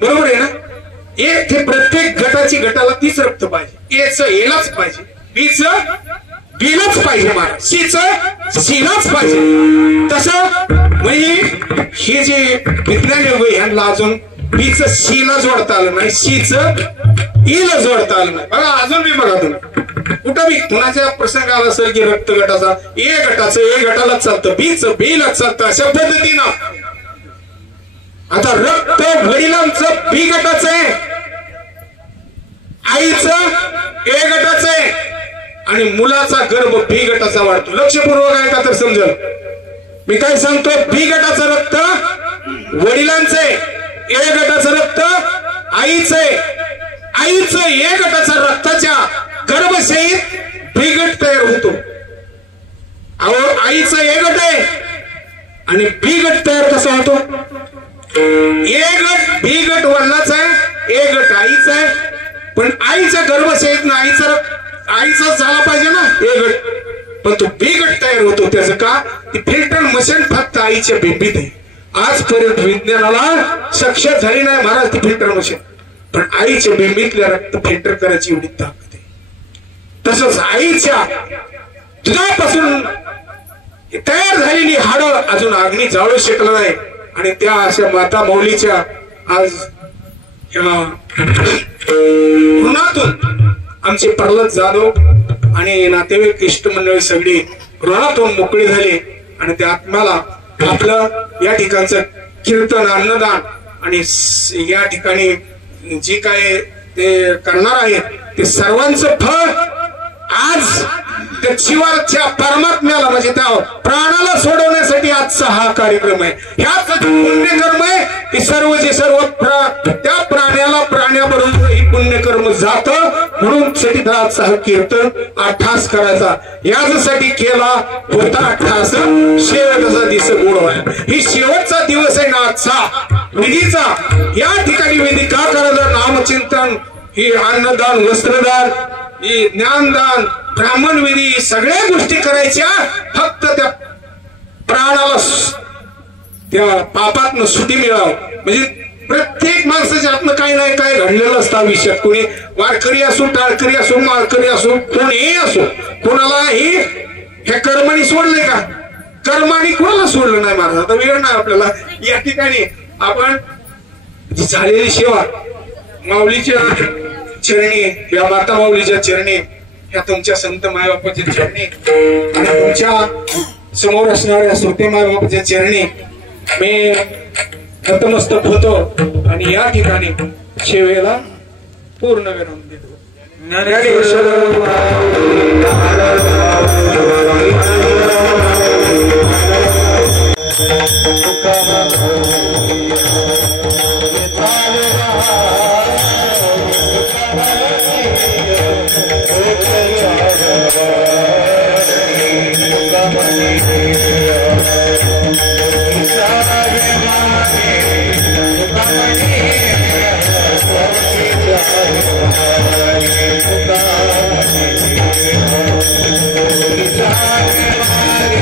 बरोबर आहे ना. एक ते प्रत्येक गटाची गटाला 30 रक्त पाहिजे. एचं एलाच पाहिजे, बीचं बीलाच पाहिजे, महाराज सीचं सीलाच पाहिजे. तसं म्हणजे हे जे विज्ञान योग ह्यांना अजून बीचं सीला जोडता आलं नाही, सीचं ईला जोडता आलं नाही. बघा अजून मी बघा तुम्ही कुठं बी कुणाच्या प्रसंग आला असेल की रक्त गटाचा ए गटाचं ए गटालाच चालतं, बीचं बीलाच चालतं, अशा पद्धतीनं. आता रक्त वडिलांचं बी गटाचं आहे, आईचं ए गटाचं आहे, आणि मुलाचा गर्भ बी गटाचा वाढतो. लक्षपूर्वक आहे का तर समजेल मी काय सांगतो. बी गटाचं रक्त वडिलांचं आहे, ए गटाचं रक्त आईचं आहे, आईचं ए गटाचा रक्ताच्या गर्भशयीत बी गट तयार होतो. अहो आईचं ए गट आहे आणि बी गट तयार कसा होतो. ए गट बी गट वडिलाचा आहे, ए गट आईचा आहे, पण आईच्या गर्भशयीत ना आईचा झाला पाहिजे ना ए गट, पण तो बी गट तयार होतो. त्याचं का, ती फिल्टर मशीन फक्त आईच्या बेंबीत आहे. आजपर्यंत विज्ञानाला सक्षम झाली नाही महाराज ती फिल्टर मशीन, पण आईच्या बेंबीतल्या रक्त फिल्टर करायची एवढी ताकद आहे. तसंच आईच्या दुधापासून तयार झालेली हाडं अजून अग्नी जाळू शकलं नाही. आणि त्या अशा माता मौलीच्या आज ऋणातून आमचे प्रल्हाद जाधव आणि नातेवाईक इष्ट मंडळी सगळी ऋणातून मोकळी झाली. आणि त्या आत्म्याला आपलं या ठिकाणचं कीर्तन अन्नदान आणि या ठिकाणी जे काय ते करणार आहेत ते सर्वांचं फळ आज त्या शिवाच्या परमात्म्याला म्हणजे त्या प्राणाला सोडवण्यासाठी आजचा हा कार्यक्रम आहे. ह्याच पुण्यकर्म आहे की सर्व जे सर्व त्या प्राण्याला प्राण्याबरोबर ही पुण्यकर्म जात. म्हणून साठी आजचा हा कीर्तन 8 करायचा यासाठी केला होता. 8 शेवटचा दिवस गोडवाय ही शेवटचा दिवस आहे ना आजचा विधीचा. या ठिकाणी विधी का करायचं, नामचिंतन, ही अन्नदान, वस्त्रदान, ही ज्ञानदान, ब्राह्मण विधी, सगळ्या गोष्टी करायच्या फक्त त्या प्राणाला त्या पापातनं सुटी मिळावं. म्हणजे प्रत्येक माणसाच्या आतनं काही नाही काय घडलेलं असतं आयुष्यात. कोणी वारकरी असो, टाळकरी असो, माळकरी असो, कोणीही असो, कोणालाही हे कर्माने सोडले का, कर्माने कोणाला सोडलं नाही महाराज. आता वेळ नाही आपल्याला. या ठिकाणी आपण जी झालेली सेवा माऊलीच्या चरणी, या माता माऊलीच्या चरणी, या तुमच्या संत मायबापाच्या चरणी आणि तुमच्या समोर असणाऱ्या श्रोते मायबापाच्या चरणी मी नतमस्तक होतो आणि या ठिकाणी सेवेला पूर्ण विराम देतो. Thank you.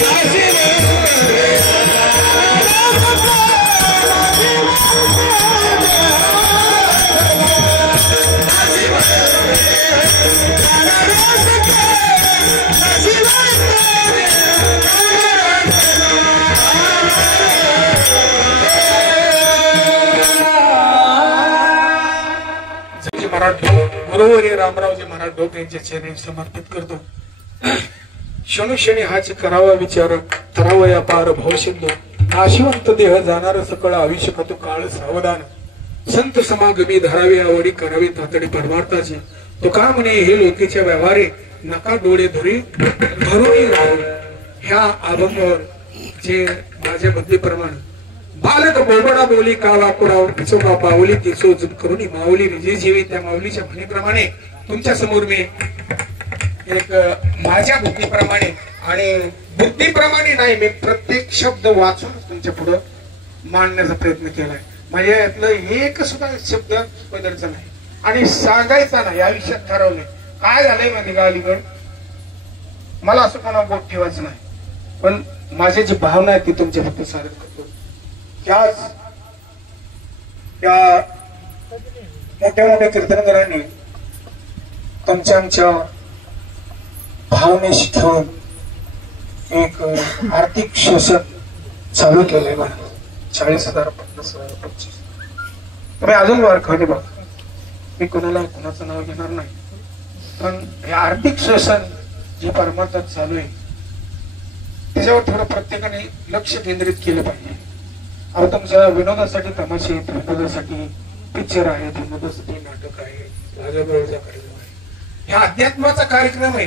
Brasil! बरोबर आहे रामरावजी महाराज डोक यांच्या चरणी समर्पित करतो. क्षणोक्षणी हाच करावा विचार करावा या पार भवसिद्ध नाशिवंत देह जाणार सकळ आयुष्य कतो काळ सावधान संत समागमी धरावे आवडी करावी तातडी परमार्थाची. तुका म्हणे हे लोकेच्या व्यवहारे नका डोळे धरी धरून ह्या अभंगावर जे माझ्या बुद्धीप्रमाणे बालक बोबडा बोली कावा कुडावर पिचोबा पावली तिचो जुप करून माऊली विजय जीवी त्या माऊलीच्या म्हणीप्रमाणे तुमच्या समोर मी एक माझ्या बुद्धीप्रमाणे आणि बुद्धीप्रमाणे नाही मी प्रत्येक शब्द वाचून तुमच्या पुढे मांडण्याचा प्रयत्न केलाय. माझ्या यातलं एक सुद्धा शब्द बदलचा नाही आणि सांगायचा नाही. आयुष्यात ठरवले काय झालंय माहिती का अलीकड मला असं कोणा बोट ठेवायचं नाही पण माझी जी भावना आहे ती तुमच्या फक्त सादर करतो. त्याच त्या मोठ्या मोठ्या कीर्तनकारांनी तुमच्या आमच्या भावनेशी खेळून एक आर्थिक शोषण चालू केलंय मला. 40,000 50,000 25 तुम्ही अजून वार खाली बघ मी कोणाला कोणाचं नाव घेणार नाही पण हे आर्थिक शोषण जे परमार्थात चालू आहे त्याच्यावर थोडं प्रत्येकाने लक्ष केंद्रित केलं पाहिजे. आता तुमच्या विनोदासाठी तमाशे आहेत, विनोदासाठी पिक्चर आहेत, विनोदासाठी नाटक आहे, राजाबरोबरचा कार्यक्रम आहे, हा अध्यात्माचा कार्यक्रम आहे.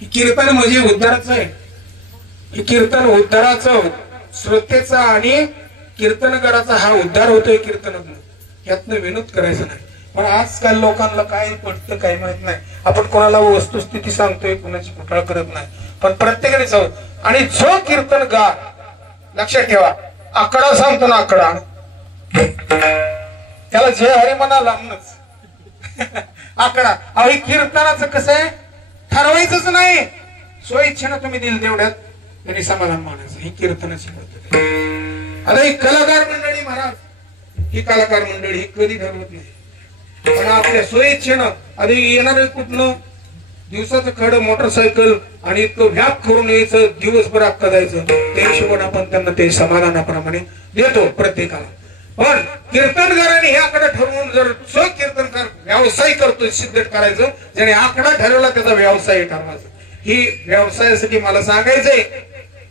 ही कीर्तन म्हणजे उद्धाराचं आहे. हे कीर्तन उद्धाराचं श्रोतेचा आणि कीर्तनकाराचा हा उद्धार होतोय कीर्तनातून. यातनं विनोद करायचं नाही. पण आजकाल लोकांना काय पडतं काय माहित नाही. आपण कोणाला वस्तुस्थिती सांगतोय कोणाची पुतळा करत नाही पण प्रत्येकाने जाऊ आणि जो कीर्तन गा लक्षात ठेवा आकडा सांगतो ना आकडा त्याला जे हरी म्हणा लांबनच आकडा. अहो कीर्तनाचं कसं आहे ठरवायचंच नाही स्वइच्छेनं तुम्ही दिल तेवढ्यात त्यांनी समाधान मानायचं. ही कीर्तनाची पद्धत आहे. आता ही कलाकार मंडळी महाराज ही कलाकार मंडळी ही कधी ठरवत नाही पण आपल्या स्वइच्छेनं आधी येणार कुठनं दिवसाचं खड मोटरसायकल आणि इतकं व्याप करून यायचं दिवसभर अक्का जायचं त्या हिशोबाने आपण त्यांना ते समाधानाप्रमाणे देतो प्रत्येकाला. पण कीर्तनकारांनी हे आकडा ठरवून जर जो कीर्तनकार व्यवसाय करतोय सिद्ध करायचं ज्याने आकडा ठरवला त्याचा व्यवसाय ठरवायचा. ही व्यवसायासाठी मला सांगायचंय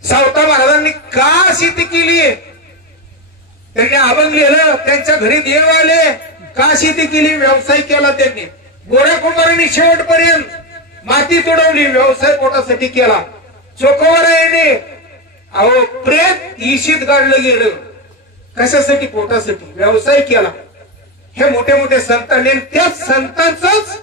सावता महाराजांनी का शेती केली त्यांनी अभंग लिहिलं त्यांच्या घरी देव आले का शेती केली व्यवसाय केला त्यांनी. गोऱ्या कुंभारांनी शेवटपर्यंत माती तोडवली व्यवसाय पोटासाठी केला. चोखोबारायांनी अहो प्रेत ईशीत गाडलं गेलं कशासाठी पोटासाठी व्यवसाय केला. हे मोठे मोठे संतांनी त्याच संतांचंच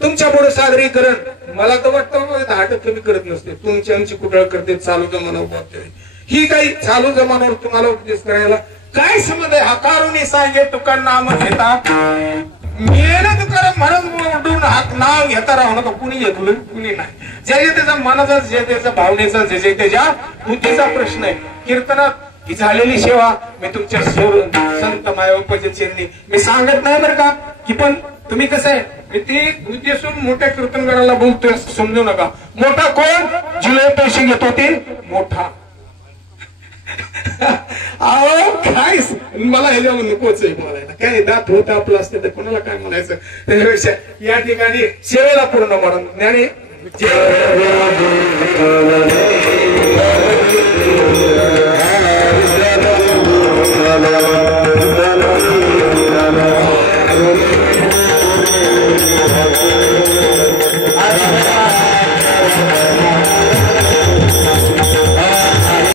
तुमच्या पुढे सादरीकरण मला तर वाटतं 10% कमी करत नसते. तुमची आमची कुठळ करते चालू जमानावर बोलते ही काही चालू जमानावर तुम्हाला उपदेश करायला काय समज आहे. हकारून सांगे तुका नाम घेता मेन तुकाराम महाराज म्हणून हाक नाव घेता राहू नका. कुणी घेतलं कुणी नाही. जे त्याचा मनाचा जे त्याचा भावनेचा जे त्याच्या बुद्धीचा प्रश्न आहे. कीर्तनात ही झालेली सेवा मी तुमच्या संत मायबापाच्या चरणी मी सांगत नाही बरं का की पण तुम्ही कसं आहे ते उद्देशून मोठ्या कीर्तनकाराला बोलतोय असं समजू नका. मोठा कोण जिले पैसे घेतो ते मोठा अहो काय मला हे जेव्हा नकोच आहे बोलायला काय दात होत आपलं असते तर कोणाला काय म्हणायचं. त्याच्यापेक्षा या ठिकाणी सेवेला पूर्ण म्हणून ज्ञानी